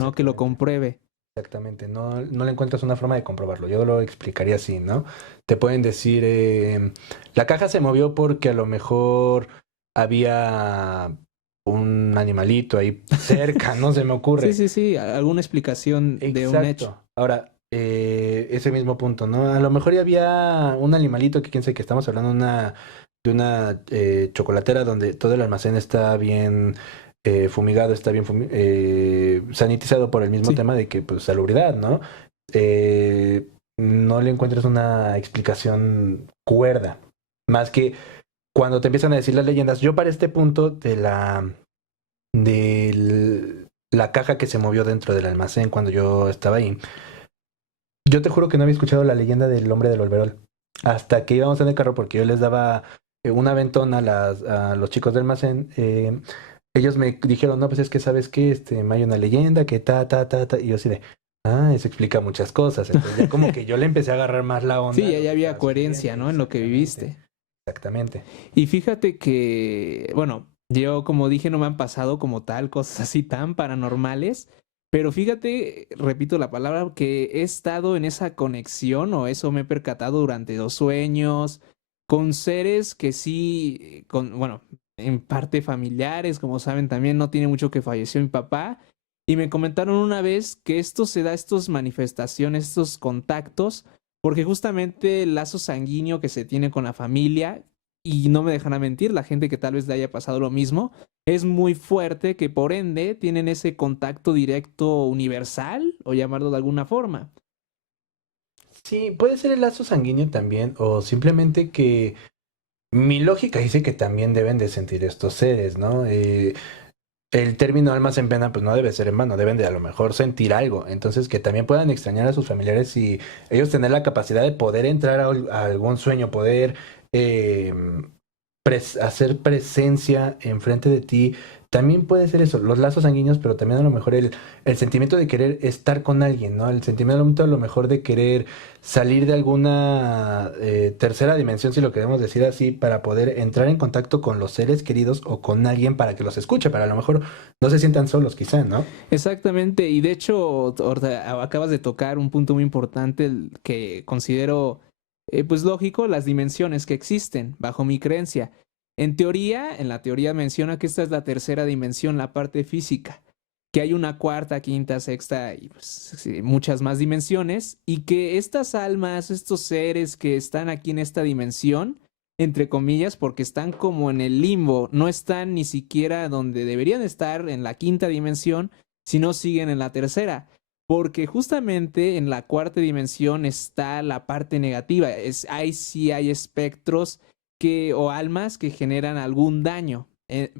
¿no? Que lo Exactamente. compruebe. Exactamente, no le encuentras una forma de comprobarlo. Yo lo explicaría así, ¿no? Te pueden decir, la caja se movió porque a lo mejor había un animalito ahí cerca, no se me Sí, ocurre. sí, sí, alguna explicación de un hecho. Exacto. Ahora, ese mismo punto, ¿no? A lo mejor ya había un animalito que quién sabe que estamos hablando de una chocolatera donde todo el almacén está bien fumigado, está bien sanitizado por el mismo Sí. tema de que, pues, salubridad, ¿no? Eh, no le encuentras una explicación cuerda, más que cuando te empiezan a decir las leyendas. Yo para este punto de la caja que se movió dentro del almacén cuando yo estaba ahí, yo te juro que no había escuchado la leyenda del hombre del overol. Hasta que íbamos en el carro, porque yo les daba un aventón a los chicos del almacén. Ellos me dijeron, no, pues es que sabes que hay una leyenda que ta. Y yo así de, eso explica muchas cosas. Entonces ya como que yo le empecé a agarrar más la onda Sí, a lo ya que había estaba sucediendo. coherencia, ¿no? En lo que Exactamente, viviste. exactamente. Y fíjate que, bueno, yo como dije, no me han pasado como tal cosas así tan paranormales, pero fíjate, repito la palabra, que he estado en esa conexión o eso me he percatado durante 2 sueños con seres que sí, bueno, en parte familiares, como saben también, no tiene mucho que falleció mi papá, y me comentaron una vez que esto se da, estas manifestaciones, estos contactos, porque justamente el lazo sanguíneo que se tiene con la familia, y no me dejan a mentir, la gente que tal vez le haya pasado lo mismo, es muy fuerte que por ende tienen ese contacto directo universal, o llamarlo de alguna forma. Sí, puede ser el lazo sanguíneo también, o simplemente que mi lógica dice que también deben de sentir estos seres, ¿no? El término almas en pena, pues no debe ser en vano, deben de a lo mejor sentir algo. Entonces, que también puedan extrañar a sus familiares y ellos tener la capacidad de poder entrar a algún sueño, poder eh, hacer presencia enfrente de ti. También puede ser eso, los lazos sanguíneos, pero también a lo mejor el sentimiento de querer estar con alguien, ¿no? El sentimiento a lo mejor de querer salir de alguna tercera dimensión, si lo queremos decir así, para poder entrar en contacto con los seres queridos o con alguien para que los escuche, para a lo mejor no se sientan solos, quizá, ¿no? Exactamente, y de hecho, acabas de tocar un punto muy importante que considero pues lógico, las dimensiones que existen, bajo mi creencia. En la teoría menciona que esta es la tercera dimensión, la parte física, que hay una cuarta, quinta, sexta y pues, sí, muchas más dimensiones, y que estas almas, estos seres que están aquí en esta dimensión, entre comillas, porque están como en el limbo, no están ni siquiera donde deberían estar en la quinta dimensión, si no siguen en la tercera. Porque justamente en la cuarta dimensión está la parte negativa. Ahí sí hay espectros o almas que generan algún daño.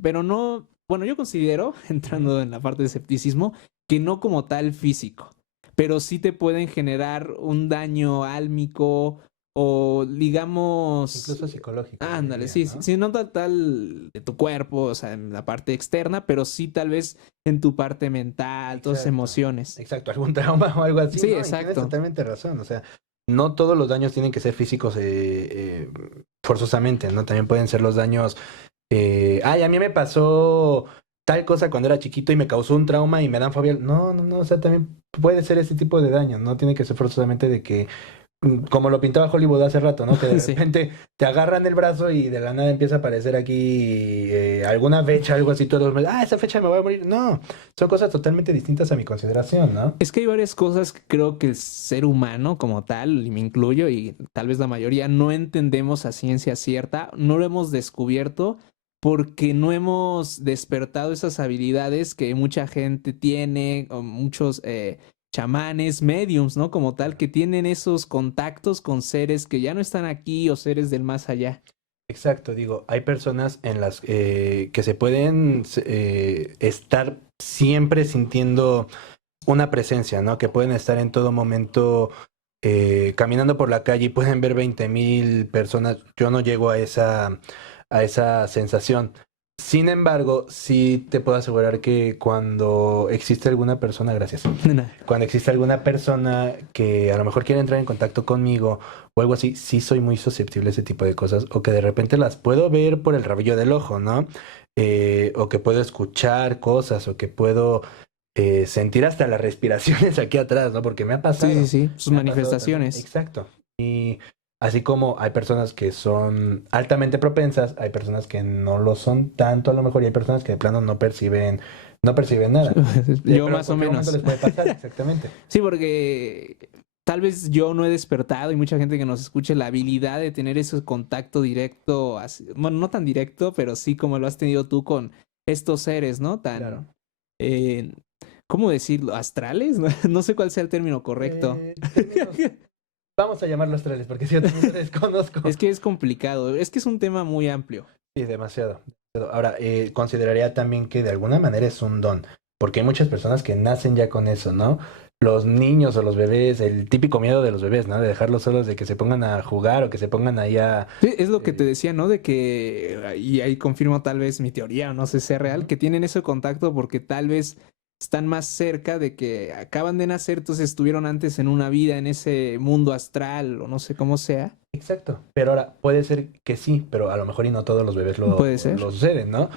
Pero no, bueno, yo considero, Ujú. entrando en la parte de escepticismo, que no como tal físico. Pero sí te pueden generar un daño álmico o digamos, Incluso psicológico, yo ándale, diría, sí, sí, ¿no? sí, no tal de tu cuerpo, o sea, en la parte externa, pero sí tal vez en tu parte mental, todas Exacto, emociones. exacto, algún trauma o algo así, Sí, ¿no? Y tienes exacto. totalmente razón, o sea, no todos los daños tienen que ser físicos forzosamente, ¿no? También pueden ser los daños, a mí me pasó tal cosa cuando era chiquito y me causó un trauma y me dan fobia. No, o sea, también puede ser ese tipo de daño, no tiene que ser forzosamente de que como lo pintaba Hollywood hace rato, ¿no? Que de Sí. repente te agarran el brazo y de la nada empieza a aparecer aquí alguna fecha, algo así, todos, esa fecha me voy a morir. No, son cosas totalmente distintas a mi consideración, ¿no? Es que hay varias cosas que creo que el ser humano como tal, y me incluyo, y tal vez la mayoría, no entendemos a ciencia cierta, no lo hemos descubierto porque no hemos despertado esas habilidades que mucha gente tiene, o muchos chamanes, mediums, ¿no? Como tal, que tienen esos contactos con seres que ya no están aquí o seres del más allá. Exacto, digo, hay personas en las que se pueden estar siempre sintiendo una presencia, ¿no? Que pueden estar en todo momento caminando por la calle y pueden ver 20,000 personas. Yo no llego a esa sensación. Sin embargo, sí te puedo asegurar que cuando existe alguna persona, gracias, cuando existe alguna persona que a lo mejor quiere entrar en contacto conmigo o algo así, sí soy muy susceptible a ese tipo de cosas, o que de repente las puedo ver por el rabillo del ojo, ¿no? O que puedo escuchar cosas, o que puedo sentir hasta las respiraciones aquí atrás, ¿no? Porque Sí, sí, sí, sus me ha pasado también, manifestaciones. exacto. Y así como hay personas que son altamente propensas, hay personas que no lo son tanto a lo mejor, y hay personas que de plano no perciben nada. Yo Pero en más o cualquier momento menos. les puede pasar, exactamente. Sí, porque tal vez yo no he despertado y mucha gente que nos escuche la habilidad de tener ese contacto directo, bueno, no tan directo, pero sí como lo has tenido tú con estos seres, ¿no? Claro. Tan, eh, ¿cómo decirlo? ¿Astrales? No sé cuál sea el término correcto. Términos, vamos a llamarlos astrales, porque si yo también lo desconozco. Es que es complicado, es que es un tema muy amplio. Sí, demasiado. Ahora, consideraría también que de alguna manera es un don, porque hay muchas personas que nacen ya con eso, ¿no? Los niños o los bebés, el típico miedo de los bebés, ¿no? De dejarlos solos, de que se pongan a jugar o que se pongan ahí a... Sí, es lo que te eh, decía, ¿no? De que, y ahí confirmo tal vez mi teoría, o no sé si sea real, Ujú. que tienen ese contacto porque tal vez están más cerca de que acaban de nacer, entonces estuvieron antes en una vida en ese mundo astral, o no sé cómo sea. Exacto. Pero ahora, puede ser que sí, pero a lo mejor y no todos los bebés Puede lo ser. suceden, ¿no?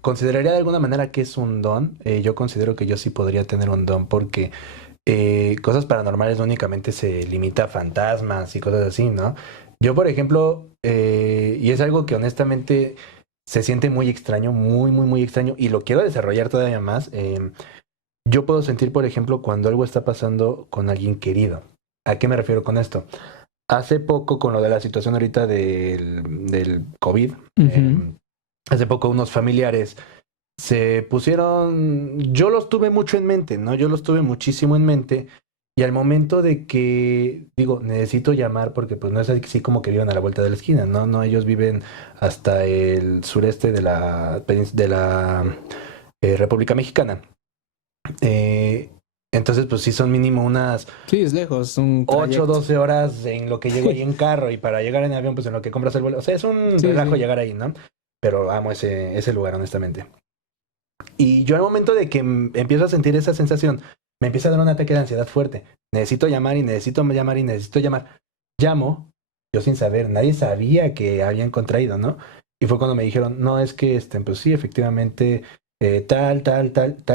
Consideraría de alguna manera que es un don. Yo considero que yo sí podría tener un don porque cosas paranormales no únicamente se limita a fantasmas y cosas así, ¿no? Yo, por ejemplo, y es algo que honestamente se siente muy extraño, muy, muy, muy extraño, y lo quiero desarrollar todavía más. Yo puedo sentir, por ejemplo, cuando algo está pasando con alguien querido. ¿A qué me refiero con esto? Hace poco, con lo de la situación ahorita del COVID, Ujú. hace poco unos familiares se pusieron, yo los tuve mucho en mente, ¿no? Yo los tuve muchísimo en mente y al momento de que digo, necesito llamar porque pues no es así como que vivan a la vuelta de la esquina, ¿no? No, ellos viven hasta el sureste de la República Mexicana. Eh, entonces, pues sí son mínimo unas Sí, es lejos, es un 8 o trayecto. 12 horas en lo que llego ahí en carro y para llegar en avión, pues en lo que compras el vuelo. O sea, es un Sí, relajo sí. llegar ahí, ¿no? Pero amo ese lugar, honestamente. Y yo al momento de que empiezo a sentir esa sensación, me empieza a dar un ataque de ansiedad fuerte. Necesito llamar y necesito llamar y necesito llamar. Llamo, yo sin saber, nadie sabía que habían contraído, ¿no? Y fue cuando me dijeron, no, es que, pues sí, efectivamente, tal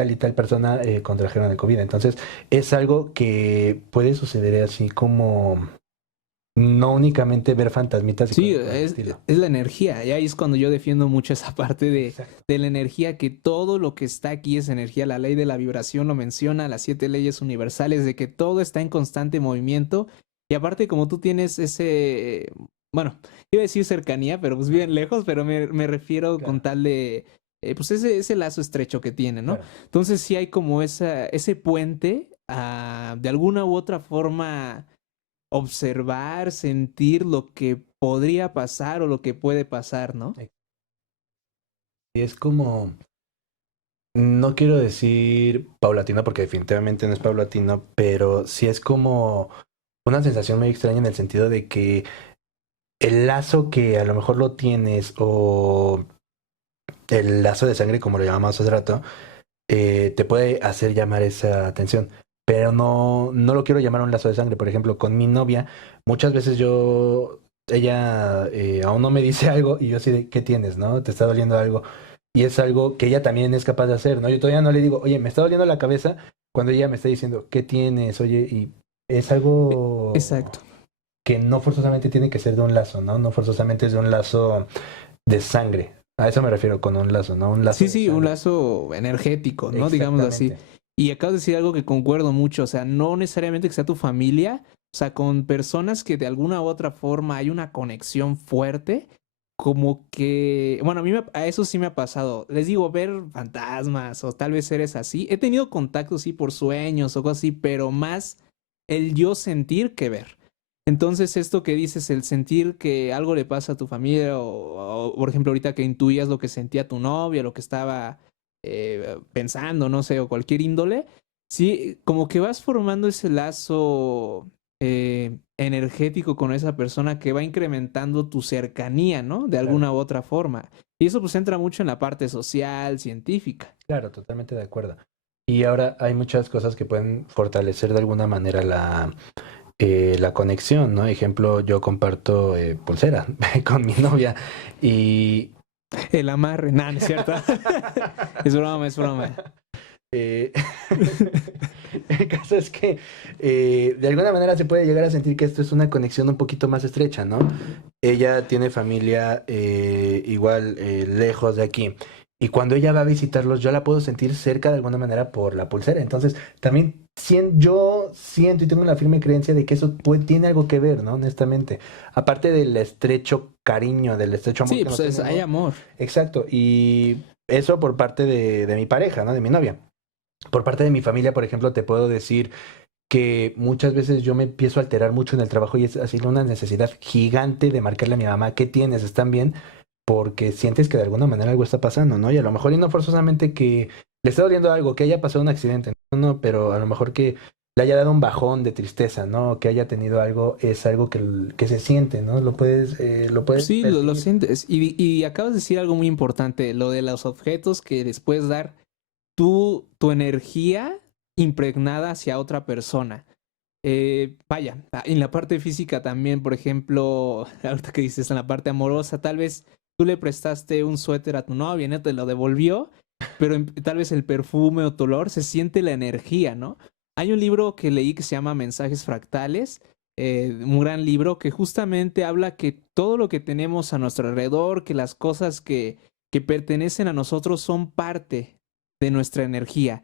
y tal persona contrajeron el COVID. Entonces, es algo que puede suceder así como no únicamente ver fantasmitas y Sí, cosas por el estilo. es la energía. Y ahí es cuando yo defiendo mucho esa parte Exacto. de la energía, que todo lo que está aquí es energía. La ley de la vibración lo menciona, las 7 leyes universales, de que todo está en constante movimiento. Y aparte, como tú tienes ese, bueno, iba a decir cercanía, pero pues bien lejos, pero me refiero con Claro, tal de, pues ese lazo estrecho que tiene, ¿no? claro. Entonces sí hay como ese puente, de alguna u otra forma observar, sentir lo que podría pasar o lo que puede pasar, ¿no? Y es como, no quiero decir paulatino porque definitivamente no es paulatino, pero sí es como una sensación muy extraña en el sentido de que el lazo que a lo mejor lo tienes o el lazo de sangre, como lo llamamos hace rato, te puede hacer llamar esa atención. Pero no lo quiero llamar un lazo de sangre. Por ejemplo, con mi novia, muchas veces ella aún no me dice algo y yo así de, ¿qué tienes, no? ¿Te está doliendo algo? Y es algo que ella también es capaz de hacer, ¿no? Yo todavía no le digo, oye, me está doliendo la cabeza, cuando ella me está diciendo, ¿qué tienes? Oye, y es algo Exacto. que no forzosamente tiene que ser de un lazo, ¿no? No forzosamente es de un lazo de sangre. A eso me refiero con un lazo, ¿no? Un lazo Sí, de sí, un sangre. lazo energético, ¿no? Digámoslo así. Exactamente. Y acabas de decir algo que concuerdo mucho, o sea, no necesariamente que sea tu familia, o sea, con personas que de alguna u otra forma hay una conexión fuerte, como que, bueno, a eso sí me ha pasado. Les digo, ver fantasmas o tal vez seres así. He tenido contactos, sí, por sueños o cosas así, pero más el yo sentir que ver. Entonces, esto que dices, el sentir que algo le pasa a tu familia, o, por ejemplo, ahorita que intuías lo que sentía tu novia, lo que estaba pensando, no sé, o cualquier índole, sí, como que vas formando ese lazo energético con esa persona que va incrementando tu cercanía, ¿no? De Claro. alguna u otra forma. Y eso pues entra mucho en la parte social, científica. Claro, totalmente de acuerdo. Y ahora hay muchas cosas que pueden fortalecer de alguna manera la conexión, ¿no? Ejemplo, yo comparto pulsera con mi novia y... El amarre, nada, no es cierto. Es broma, es broma. eh, el caso es que de alguna manera se puede llegar a sentir que esto es una conexión un poquito más estrecha, ¿no? Ella tiene familia igual lejos de aquí. Y cuando ella va a visitarlos, yo la puedo sentir cerca de alguna manera por la pulsera. Entonces, también yo siento y tengo la firme creencia de que eso tiene algo que ver, ¿no? Honestamente. Aparte del estrecho cariño, del estrecho amor Sí, que nos pues hay tenemos. amor. Exacto. Y eso por parte de mi pareja, ¿no? De mi novia. Por parte de mi familia, por ejemplo, te puedo decir que muchas veces yo me empiezo a alterar mucho en el trabajo y es así una necesidad gigante de marcarle a mi mamá, ¿qué tienes? ¿Están bien? Porque sientes que de alguna manera algo está pasando, ¿no? Y a lo mejor y no forzosamente que le esté doliendo algo, que haya pasado un accidente, no, pero a lo mejor que le haya dado un bajón de tristeza, ¿no? Que haya tenido algo, es algo que se siente, ¿no? Lo puedes Sí, lo percibir. sientes. Y acabas de decir algo muy importante, lo de los objetos que después dar tu energía impregnada hacia otra persona. Vaya, en la parte física también, por ejemplo, ahorita que dices en la parte amorosa, tal vez tú le prestaste un suéter a tu novia, no te lo devolvió, pero tal vez el perfume o tu olor se siente la energía, ¿no? Hay un libro que leí que se llama Mensajes Fractales, un gran libro que justamente habla que todo lo que tenemos a nuestro alrededor, que las cosas que pertenecen a nosotros son parte de nuestra energía,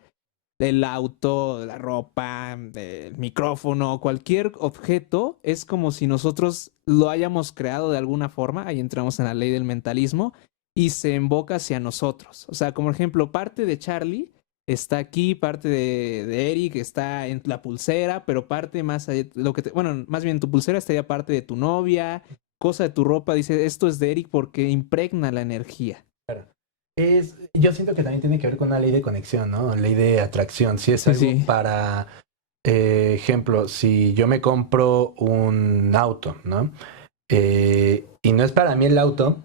del auto, de la ropa, del micrófono, cualquier objeto, es como si nosotros lo hayamos creado de alguna forma, ahí entramos en la ley del mentalismo, y se invoca hacia nosotros. O sea, como ejemplo, parte de Charlie está aquí, parte de Eric está en la pulsera, pero parte más allá, bueno, más bien tu pulsera estaría parte de tu novia, cosa de tu ropa, dice, esto es de Eric porque impregna la energía. Claro. Yo siento que también tiene que ver con una ley de conexión, ¿no? Ley de atracción. Si es Sí, algo sí. para, ejemplo, si yo me compro un auto, ¿no? Y no es para mí el auto,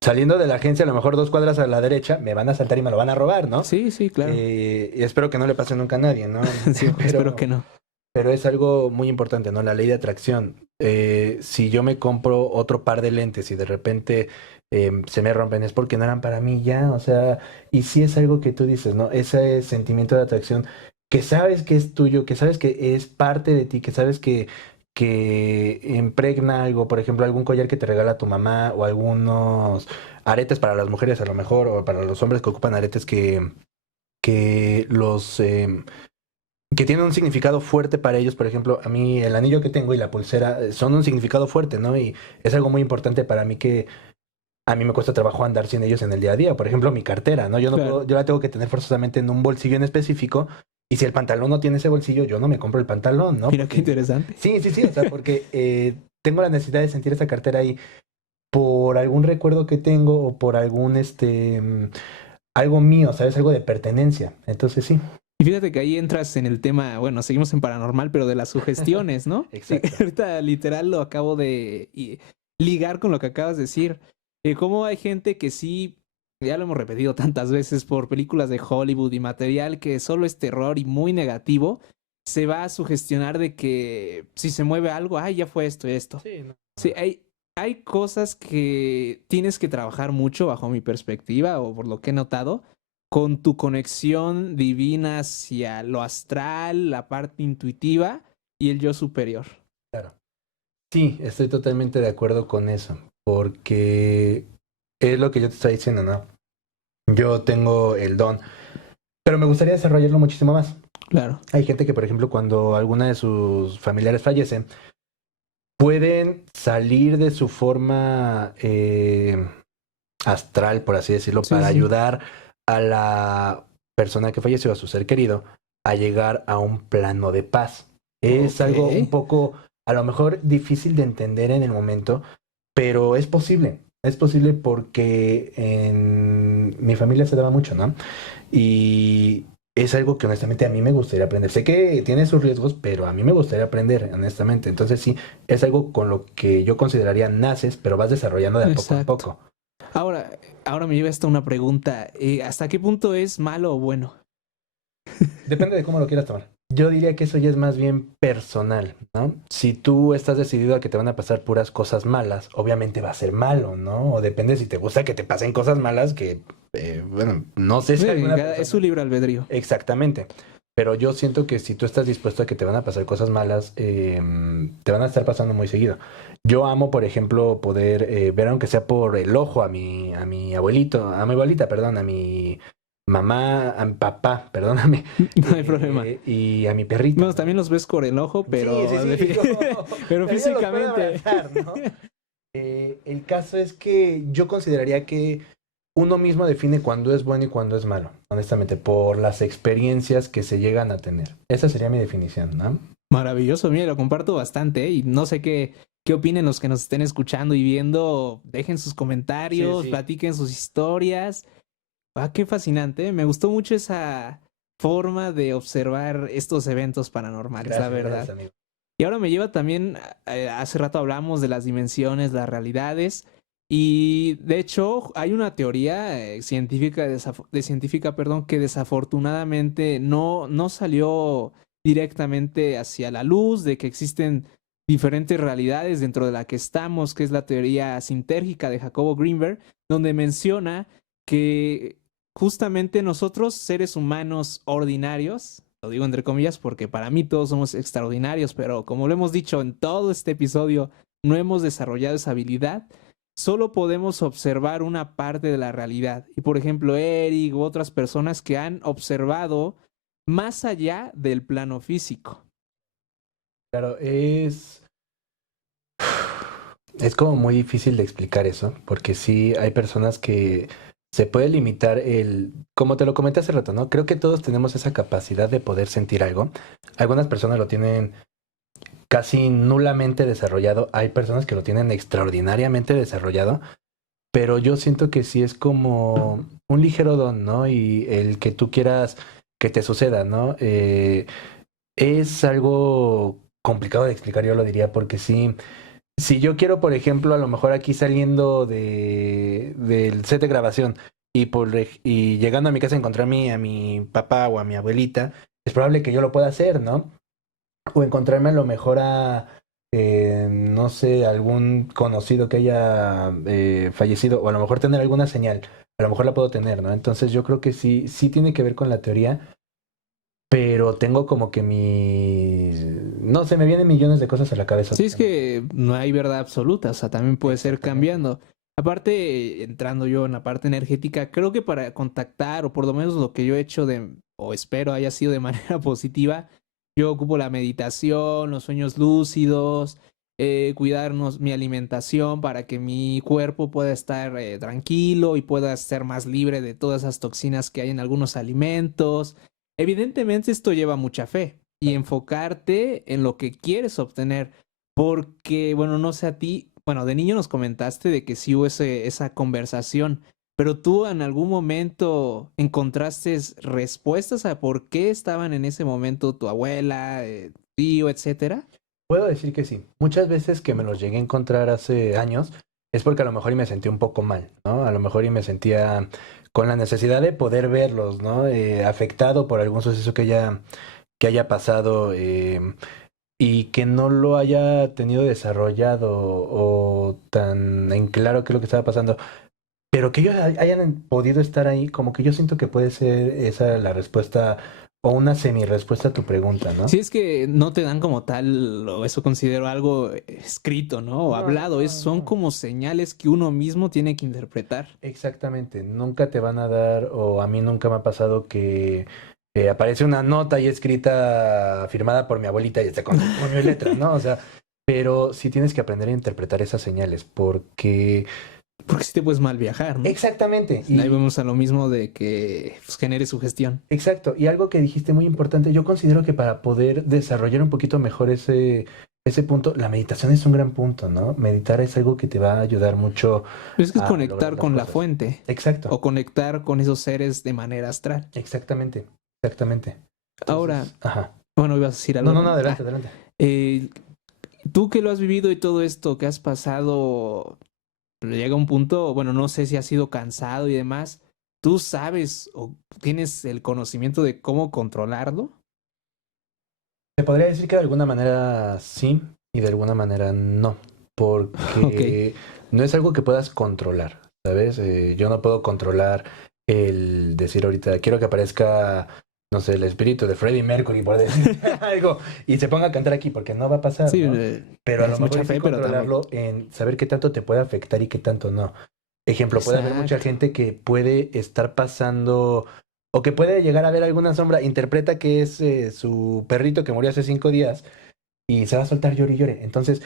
saliendo de la agencia, a lo mejor 2 cuadras a la derecha, me van a saltar y me lo van a robar, ¿no? Sí, sí, claro. Y espero que no le pase nunca a nadie, ¿no? Sí, espero que Pero, no. pero es algo muy importante, ¿no? La ley de atracción. Si yo me compro otro par de lentes y de repente se me rompen, es porque no eran para mí ya, o sea, y sí es algo que tú dices, ¿no? Ese sentimiento de atracción que sabes que es tuyo, que sabes que es parte de ti, que sabes que impregna algo, por ejemplo, algún collar que te regala tu mamá o algunos aretes para las mujeres a lo mejor, o para los hombres que ocupan aretes que los que tienen un significado fuerte para ellos. Por ejemplo, a mí el anillo que tengo y la pulsera son un significado fuerte, ¿no? Y es algo muy importante para mí que a mí me cuesta trabajo andar sin ellos en el día a día. Por ejemplo, mi cartera, ¿no? Yo no puedo, Claro. yo la tengo que tener forzosamente en un bolsillo en específico. Y si el pantalón no tiene ese bolsillo, yo no me compro el pantalón, ¿no? Mira qué Porque interesante. sí, sí, sí, o sea, porque tengo la necesidad de sentir esa cartera ahí por algún recuerdo que tengo o por algún, algo mío, ¿sabes? Algo de pertenencia. Entonces sí. Y fíjate que ahí entras en el tema, bueno, seguimos en paranormal, pero de las sugestiones, ¿no? Y Exacto. ahorita literal lo acabo de ligar con lo que acabas de decir. Cómo hay gente que sí, ya lo hemos repetido tantas veces por películas de Hollywood y material que solo es terror y muy negativo, se va a sugestionar de que si se mueve algo, ay, ya fue esto y esto. Sí, no. Sí, hay cosas que tienes que trabajar mucho bajo mi perspectiva o por lo que he notado con tu conexión divina hacia lo astral, la parte intuitiva y el yo superior. Claro. Sí, estoy totalmente de acuerdo con eso, porque es lo que yo te estaba diciendo, ¿no? Yo tengo el don, pero me gustaría desarrollarlo muchísimo más. Claro. Hay gente que, por ejemplo, cuando alguna de sus familiares fallece, pueden salir de su forma astral, por así decirlo, Sí, para sí. ayudar a la persona que falleció, a su ser querido, a llegar a un plano de paz. Es Ok. algo un poco A lo mejor difícil de entender en el momento, pero es posible. Es posible porque en mi familia se daba mucho, ¿no? Y es algo que honestamente a mí me gustaría aprender. Sé que tiene sus riesgos, pero a mí me gustaría aprender, honestamente. Entonces sí, es algo con lo que yo consideraría naces, pero vas desarrollando de a poco en Exacto. poco. Ahora me lleva hasta una pregunta. ¿Hasta qué punto es malo o bueno? Depende de cómo lo quieras tomar. Yo diría que eso ya es más bien personal, ¿no? Si tú estás decidido a que te van a pasar puras cosas malas, obviamente va a ser malo, ¿no? O depende si te gusta que te pasen cosas malas, que, bueno, no sé si alguna Es su persona... libre albedrío. Exactamente. Pero yo siento que si tú estás dispuesto a que te van a pasar cosas malas, te van a estar pasando muy seguido. Yo amo, por ejemplo, poder ver, aunque sea por el ojo, a mi abuelito, a mi abuelita, perdón, a mi mamá, a mi papá, perdóname, No hay problema. y a mi perrita, Bueno, ¿no? también los ves con el ojo, Sí, sí, pero, sí, digo, pero también los puedo físicamente. abrazar, ¿no? El caso es que yo consideraría que uno mismo define cuándo es bueno y cuándo es malo, honestamente, por las experiencias que se llegan a tener. Esa sería mi definición, ¿no? Maravilloso, mira, lo comparto bastante, y no sé qué opinen los que nos estén escuchando y viendo. Dejen sus Sí, comentarios, sí. platiquen sus historias. Qué fascinante. Me gustó mucho esa forma de observar estos eventos paranormales, la Gracias, verdad. amigo. Y ahora me lleva también, hace rato hablamos de las dimensiones, las realidades, y de hecho hay una teoría científica, perdón, que desafortunadamente no salió directamente hacia la luz, de que existen diferentes realidades dentro de la que estamos, que es la teoría sintérgica de Jacobo Greenberg, donde menciona que justamente nosotros, seres humanos ordinarios, lo digo entre comillas porque para mí todos somos extraordinarios, pero como lo hemos dicho en todo este episodio, no hemos desarrollado esa habilidad. Solo podemos observar una parte de la realidad. Y por ejemplo, Eric u otras personas que han observado más allá del plano físico. Claro, es como muy difícil de explicar eso, porque sí hay personas que se puede limitar como te lo comenté hace rato, ¿no? Creo que todos tenemos esa capacidad de poder sentir algo. Algunas personas lo tienen casi nulamente desarrollado, hay personas que lo tienen extraordinariamente desarrollado, pero yo siento que sí es como un ligero don, ¿no? Y el que tú quieras que te suceda, ¿no? Es algo complicado de explicar, yo lo diría, porque sí, si yo quiero, por ejemplo, a lo mejor aquí saliendo del set de grabación y llegando a mi casa a encontrar a mi papá o a mi abuelita, es probable que yo lo pueda hacer, ¿no? O encontrarme a lo mejor no sé, algún conocido que haya fallecido, o a lo mejor tener alguna señal, a lo mejor la puedo tener, ¿no? Entonces yo creo que sí, sí tiene que ver con la teoría, pero tengo como que no sé, me vienen millones de cosas a la cabeza. Sí, es que no hay verdad absoluta, o sea, también puede ser Exactamente. cambiando. Aparte, entrando yo en la parte energética, creo que para contactar, o por lo menos lo que yo he hecho o espero haya sido de manera positiva, yo ocupo la meditación, los sueños lúcidos, cuidarnos mi alimentación para que mi cuerpo pueda estar tranquilo y pueda ser más libre de todas esas toxinas que hay en algunos alimentos. Evidentemente esto lleva mucha fe y enfocarte en lo que quieres obtener. Porque, bueno, no sé a ti, bueno, de niño nos comentaste de que sí hubo esa conversación, pero tú en algún momento encontraste respuestas a por qué estaban en ese momento tu abuela, tío, etcétera. Puedo decir que sí. Muchas veces que me los llegué a encontrar hace años es porque a lo mejor y me sentí un poco mal, ¿no? A lo mejor y me sentía con la necesidad de poder verlos, ¿no? Afectado por algún suceso que haya pasado y que no lo haya tenido desarrollado o tan en claro qué es lo que estaba pasando. Pero que ellos hayan podido estar ahí, como que yo siento que puede ser esa la respuesta o una semi-respuesta a tu pregunta, ¿no? Si es que no te dan como tal, o eso considero algo escrito, ¿no? O No, no, hablado, no, son no. como señales que uno mismo tiene que interpretar. Exactamente, nunca te van a dar, o a mí nunca me ha pasado que aparece una nota y escrita, firmada por mi abuelita y está con su puño y letra, ¿no? O sea, pero sí tienes que aprender a interpretar esas señales, porque... Porque si te puedes mal viajar, ¿no? Exactamente, Ahí vemos a lo mismo de que pues, genere sugestión. exacto, y algo que dijiste muy importante, yo considero que para poder desarrollar un poquito mejor ese punto, la meditación es un gran punto, ¿no? Meditar es algo que te va a ayudar mucho Es que es a lograr conectar las con la cosas. fuente Exacto, o conectar con esos seres de manera astral. exactamente, exactamente. Ahora, Entonces, ajá. bueno, ibas a decir No, algo, no, no, ¿no? adelante, adelante. Eh, tú que lo has vivido y todo esto que has pasado, llega un punto, bueno, no sé si has sido cansado y demás, ¿tú sabes o tienes el conocimiento de cómo controlarlo? Te podría decir que de alguna manera sí y de alguna manera no, Ok. porque no es algo que puedas controlar, ¿sabes? Yo no puedo controlar el decir ahorita, quiero que aparezca, no sé, el espíritu de Freddie Mercury, por decir algo, y se ponga a cantar aquí, porque no va a pasar, Sí, ¿no? Pero a lo es mejor mucha y sí fe, pero tampoco. controlarlo en saber qué tanto te puede afectar y qué tanto no. Ejemplo, puede haber mucha Exacto. gente que puede estar pasando o que puede llegar a ver alguna sombra, interpreta que es su perrito que murió hace 5 días y se va a soltar llore y llore. Entonces,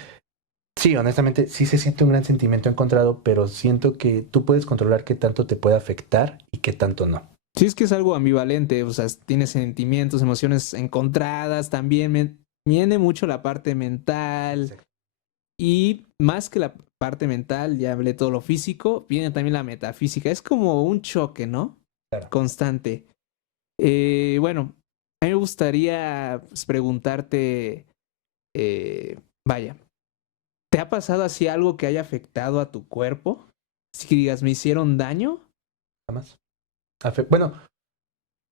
sí, honestamente, sí se siente un gran sentimiento encontrado, pero siento que tú puedes controlar qué tanto te puede afectar y qué tanto no. Sí, es que es algo ambivalente, o sea, tiene sentimientos, emociones encontradas, también viene mucho la parte mental Exacto. y más que la parte mental, ya hablé todo lo físico, viene también la metafísica, es como un choque, ¿no? Claro. Constante. Bueno, a mí me gustaría pues, preguntarte, vaya, ¿te ha pasado así algo que haya afectado a tu cuerpo? Si digas, ¿me hicieron daño? Jamás. Bueno,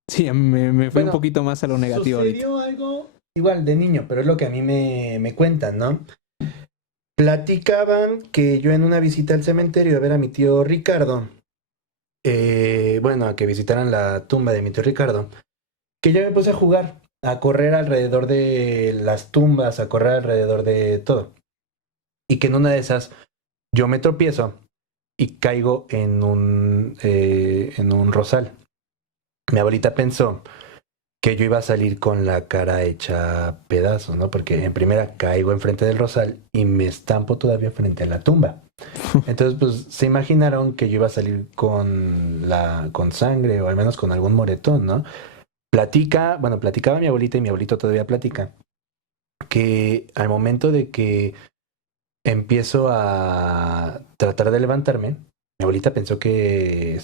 Sí, me fui un bueno, poquito más a lo negativo ahorita. sucedió algo igual de niño, pero es lo que a mí me cuentan, ¿no? Platicaban que yo en una visita al cementerio a ver a mi tío Ricardo, bueno, a que visitaran la tumba de mi tío Ricardo, que yo me puse a jugar, a correr alrededor de las tumbas, a correr alrededor de todo. Y que en una de esas yo me tropiezo y caigo en un rosal. Mi abuelita pensó que yo iba a salir con la cara hecha pedazos, ¿no? Porque en primera caigo enfrente del rosal y me estampo todavía frente a la tumba. Entonces, pues se imaginaron que yo iba a salir con sangre o al menos con algún moretón, ¿no? Platicaba mi abuelita y mi abuelito todavía platica, que al momento de que empiezo a tratar de levantarme, mi abuelita pensó que,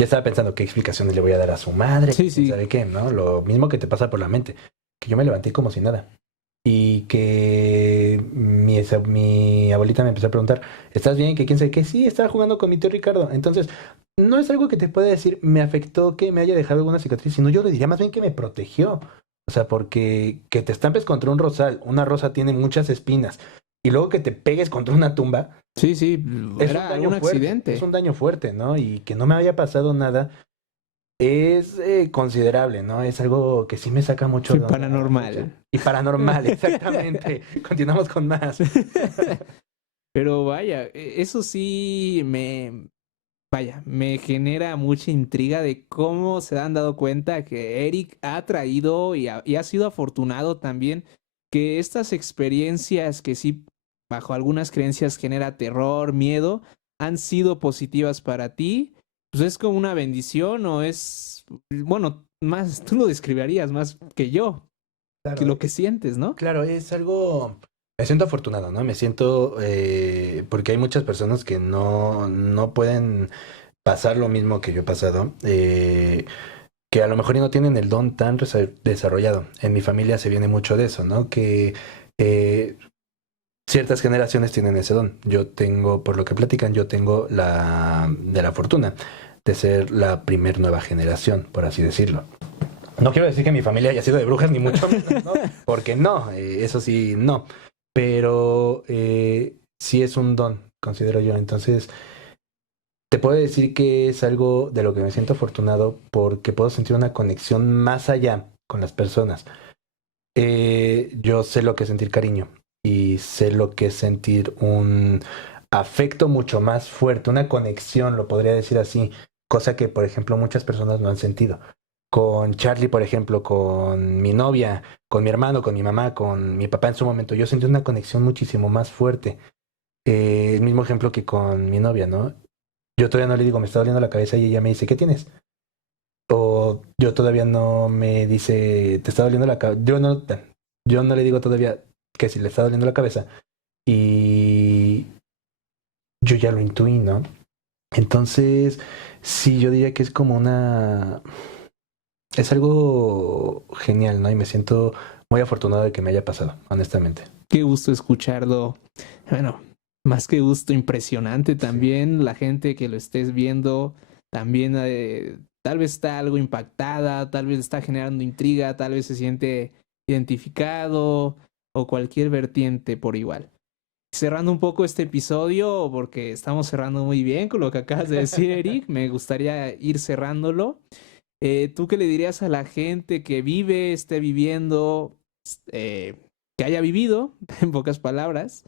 ya estaba pensando qué explicaciones le voy a dar a su madre, que Sí, quién sí. sabe qué, ¿no? Lo mismo que te pasa por la mente, que yo me levanté como si nada. Y que mi abuelita me empezó a preguntar, ¿estás bien? Que quién sabe qué. Sí, estaba jugando con mi tío Ricardo. Entonces, no es algo que te pueda decir, me afectó que me haya dejado alguna cicatriz, sino yo le diría más bien que me protegió. O sea, porque que te estampes contra un rosal, una rosa tiene muchas espinas, y luego que te pegues contra una tumba, Sí, sí, era algún es un accidente. daño fuerte, ¿no? Y que no me haya pasado nada es considerable, ¿no? Es algo que sí me saca mucho Sí, de onda a la fecha. paranormal. Y paranormal, exactamente. Continuamos con más. Pero vaya, eso sí vaya, me genera mucha intriga de cómo se han dado cuenta que Eric ha traído y ha sido afortunado también que estas experiencias que sí, bajo algunas creencias genera terror, miedo, han sido positivas para ti. Pues es como una bendición o es, bueno, más, tú lo describirías más que yo, que Claro, lo que sientes, ¿no? claro, es algo. Me siento afortunado, ¿no? Me siento. Porque hay muchas personas que no pueden pasar lo mismo que yo he pasado. Que a lo mejor ya no tienen el don tan desarrollado. En mi familia se viene mucho de eso, ¿no? Que eh, ciertas generaciones tienen ese don. Yo tengo, por lo que platican, yo tengo de la fortuna de ser la primer nueva generación, por así decirlo. No quiero decir que mi familia haya sido de brujas, ni mucho menos, ¿no? Porque no, eso sí, no. Pero sí es un don, considero yo. Entonces, te puedo decir que es algo de lo que me siento afortunado porque puedo sentir una conexión más allá con las personas. Yo sé lo que es sentir cariño y sé lo que es sentir un afecto mucho más fuerte, una conexión, lo podría decir así, cosa que, por ejemplo, muchas personas no han sentido. Con Charlie, por ejemplo, con mi novia, con mi hermano, con mi mamá, con mi papá en su momento, yo sentí una conexión muchísimo más fuerte. El mismo ejemplo que con mi novia, ¿no? Yo todavía no le digo, me está doliendo la cabeza y ella me dice, ¿qué tienes? O yo todavía no me dice, te está doliendo la cabeza. Yo no le digo todavía, que si le está doliendo la cabeza. Y yo ya lo intuí, ¿no? Entonces, sí, yo diría que es como es algo genial, ¿no? Y me siento muy afortunado de que me haya pasado, honestamente. Qué gusto escucharlo. Bueno, más que gusto, impresionante también. La gente que lo estés viendo también tal vez está algo impactada, tal vez está generando intriga, tal vez se siente identificado o cualquier vertiente por igual. Cerrando un poco este episodio, porque estamos cerrando muy bien con lo que acabas de decir, Eric, me gustaría ir cerrándolo. ¿Tú qué le dirías a la gente que vive, esté viviendo, eh, que haya vivido, en pocas palabras,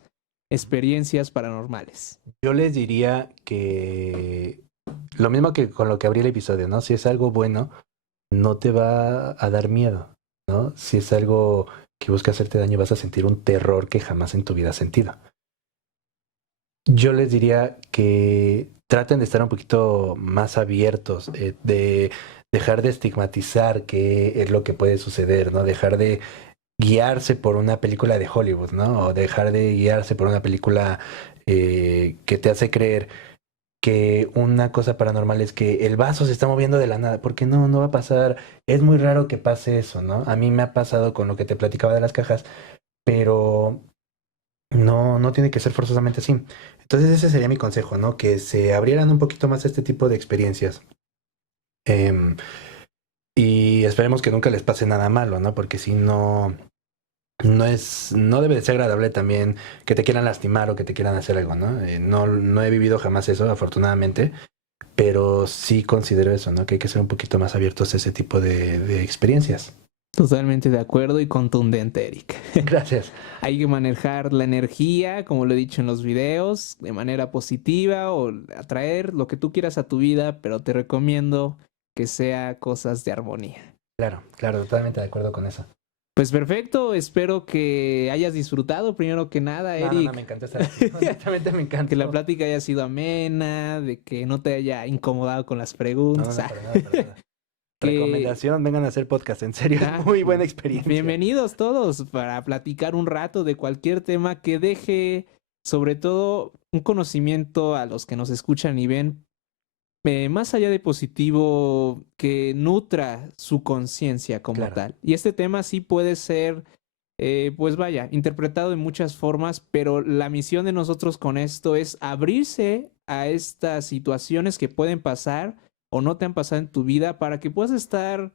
experiencias paranormales? Yo les diría que lo mismo que con lo que abrí el episodio, ¿no? Si es algo bueno, no te va a dar miedo, ¿no? Si es algo que busca hacerte daño, vas a sentir un terror que jamás en tu vida has sentido. Yo les diría que traten de estar un poquito más abiertos, de dejar de estigmatizar qué es lo que puede suceder, ¿no? Dejar de guiarse por una película de Hollywood, ¿no? O dejar de guiarse por una película que te hace creer que una cosa paranormal es que el vaso se está moviendo de la nada, porque no, no va a pasar. Es muy raro que pase eso, ¿no? A mí me ha pasado con lo que te platicaba de las cajas, pero no, no tiene que ser forzosamente así. Entonces ese sería mi consejo, ¿no? Que se abrieran un poquito más a este tipo de experiencias. Em, y esperemos que nunca les pase nada malo, ¿no? Porque si no, no debe de ser agradable también que te quieran lastimar o que te quieran hacer algo, ¿no? No, no he vivido jamás eso, afortunadamente, pero sí considero eso, ¿no? Que hay que ser un poquito más abiertos a ese tipo de experiencias. Totalmente de acuerdo y contundente, Eric. Gracias. Hay que manejar la energía, como lo he dicho en los videos, de manera positiva o atraer lo que tú quieras a tu vida, pero te recomiendo que sea cosas de armonía. Claro, claro, totalmente de acuerdo con eso. Pues perfecto, espero que hayas disfrutado primero que nada, No, no, no, Eric. me encantó estar aquí. Honestamente me encantó. Que la plática haya sido amena, de que no te haya incomodado con las No, no, preguntas. no, para nada, para nada. Que Recomendación, vengan a hacer podcast, en serio, es muy buena experiencia. bienvenidos todos para platicar un rato de cualquier tema que deje, sobre todo, un conocimiento a los que nos escuchan y ven, más allá de positivo, que nutra su conciencia como Claro. tal. Y este tema sí puede ser, pues vaya, interpretado de muchas formas, pero la misión de nosotros con esto es abrirse a estas situaciones que pueden pasar o no te han pasado en tu vida para que puedas estar,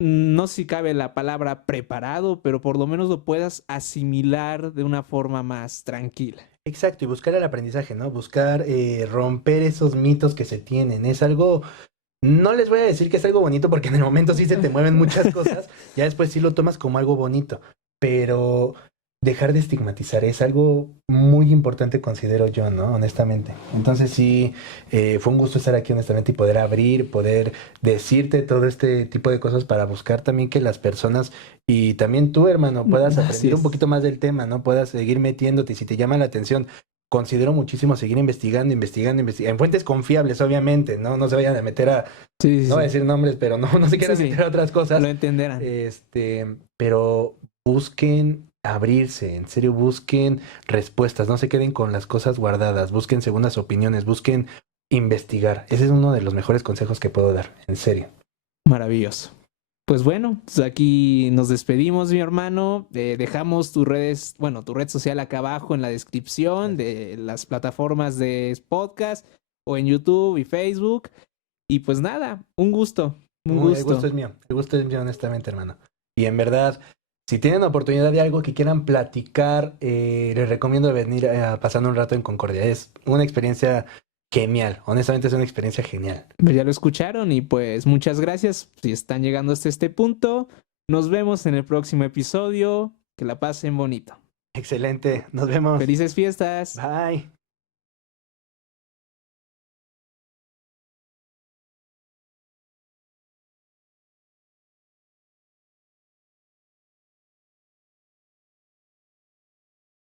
no sé si cabe la palabra preparado, pero por lo menos lo puedas asimilar de una forma más tranquila. Exacto, y buscar el aprendizaje, ¿no? Buscar romper esos mitos que se tienen. Es algo, no les voy a decir que es algo bonito porque en el momento sí se te mueven muchas cosas, ya después sí lo tomas como algo bonito, pero dejar de estigmatizar es algo muy importante, considero yo, ¿no? Honestamente. Entonces sí, fue un gusto estar aquí, honestamente, y poder abrir, poder decirte todo este tipo de cosas para buscar también que las personas y también tú, hermano, puedas Así aprender un es. poquito más del tema, ¿no? Puedas seguir metiéndote y si te llama la atención. Considero muchísimo seguir investigando, investigando, investigando, en fuentes confiables, obviamente, ¿no? No se vayan a meter a, Sí, sí, no voy a sí. decir nombres, pero no, no se Sí, quieran sí. meter a otras cosas. Lo entenderán. Pero busquen abrirse, en serio, busquen respuestas, no se queden con las cosas guardadas, busquen segundas opiniones, busquen investigar. Ese es uno de los mejores consejos que puedo dar, en serio. Maravilloso. Pues bueno, pues aquí nos despedimos, mi hermano. Dejamos tus redes, bueno, tu red social acá abajo en la descripción de las plataformas de podcast o en YouTube y Facebook. Y pues nada, un gusto, un El gusto gusto. es mío, el gusto es mío, honestamente, hermano. Y en verdad, si tienen oportunidad de algo que quieran platicar, les recomiendo venir a pasando un rato en Concordia. Es una experiencia genial, honestamente es una experiencia genial. Pues ya lo escucharon y pues muchas gracias si están llegando hasta este punto. Nos vemos en el próximo episodio. Que la pasen bonito. Excelente, nos vemos. Felices fiestas. Bye.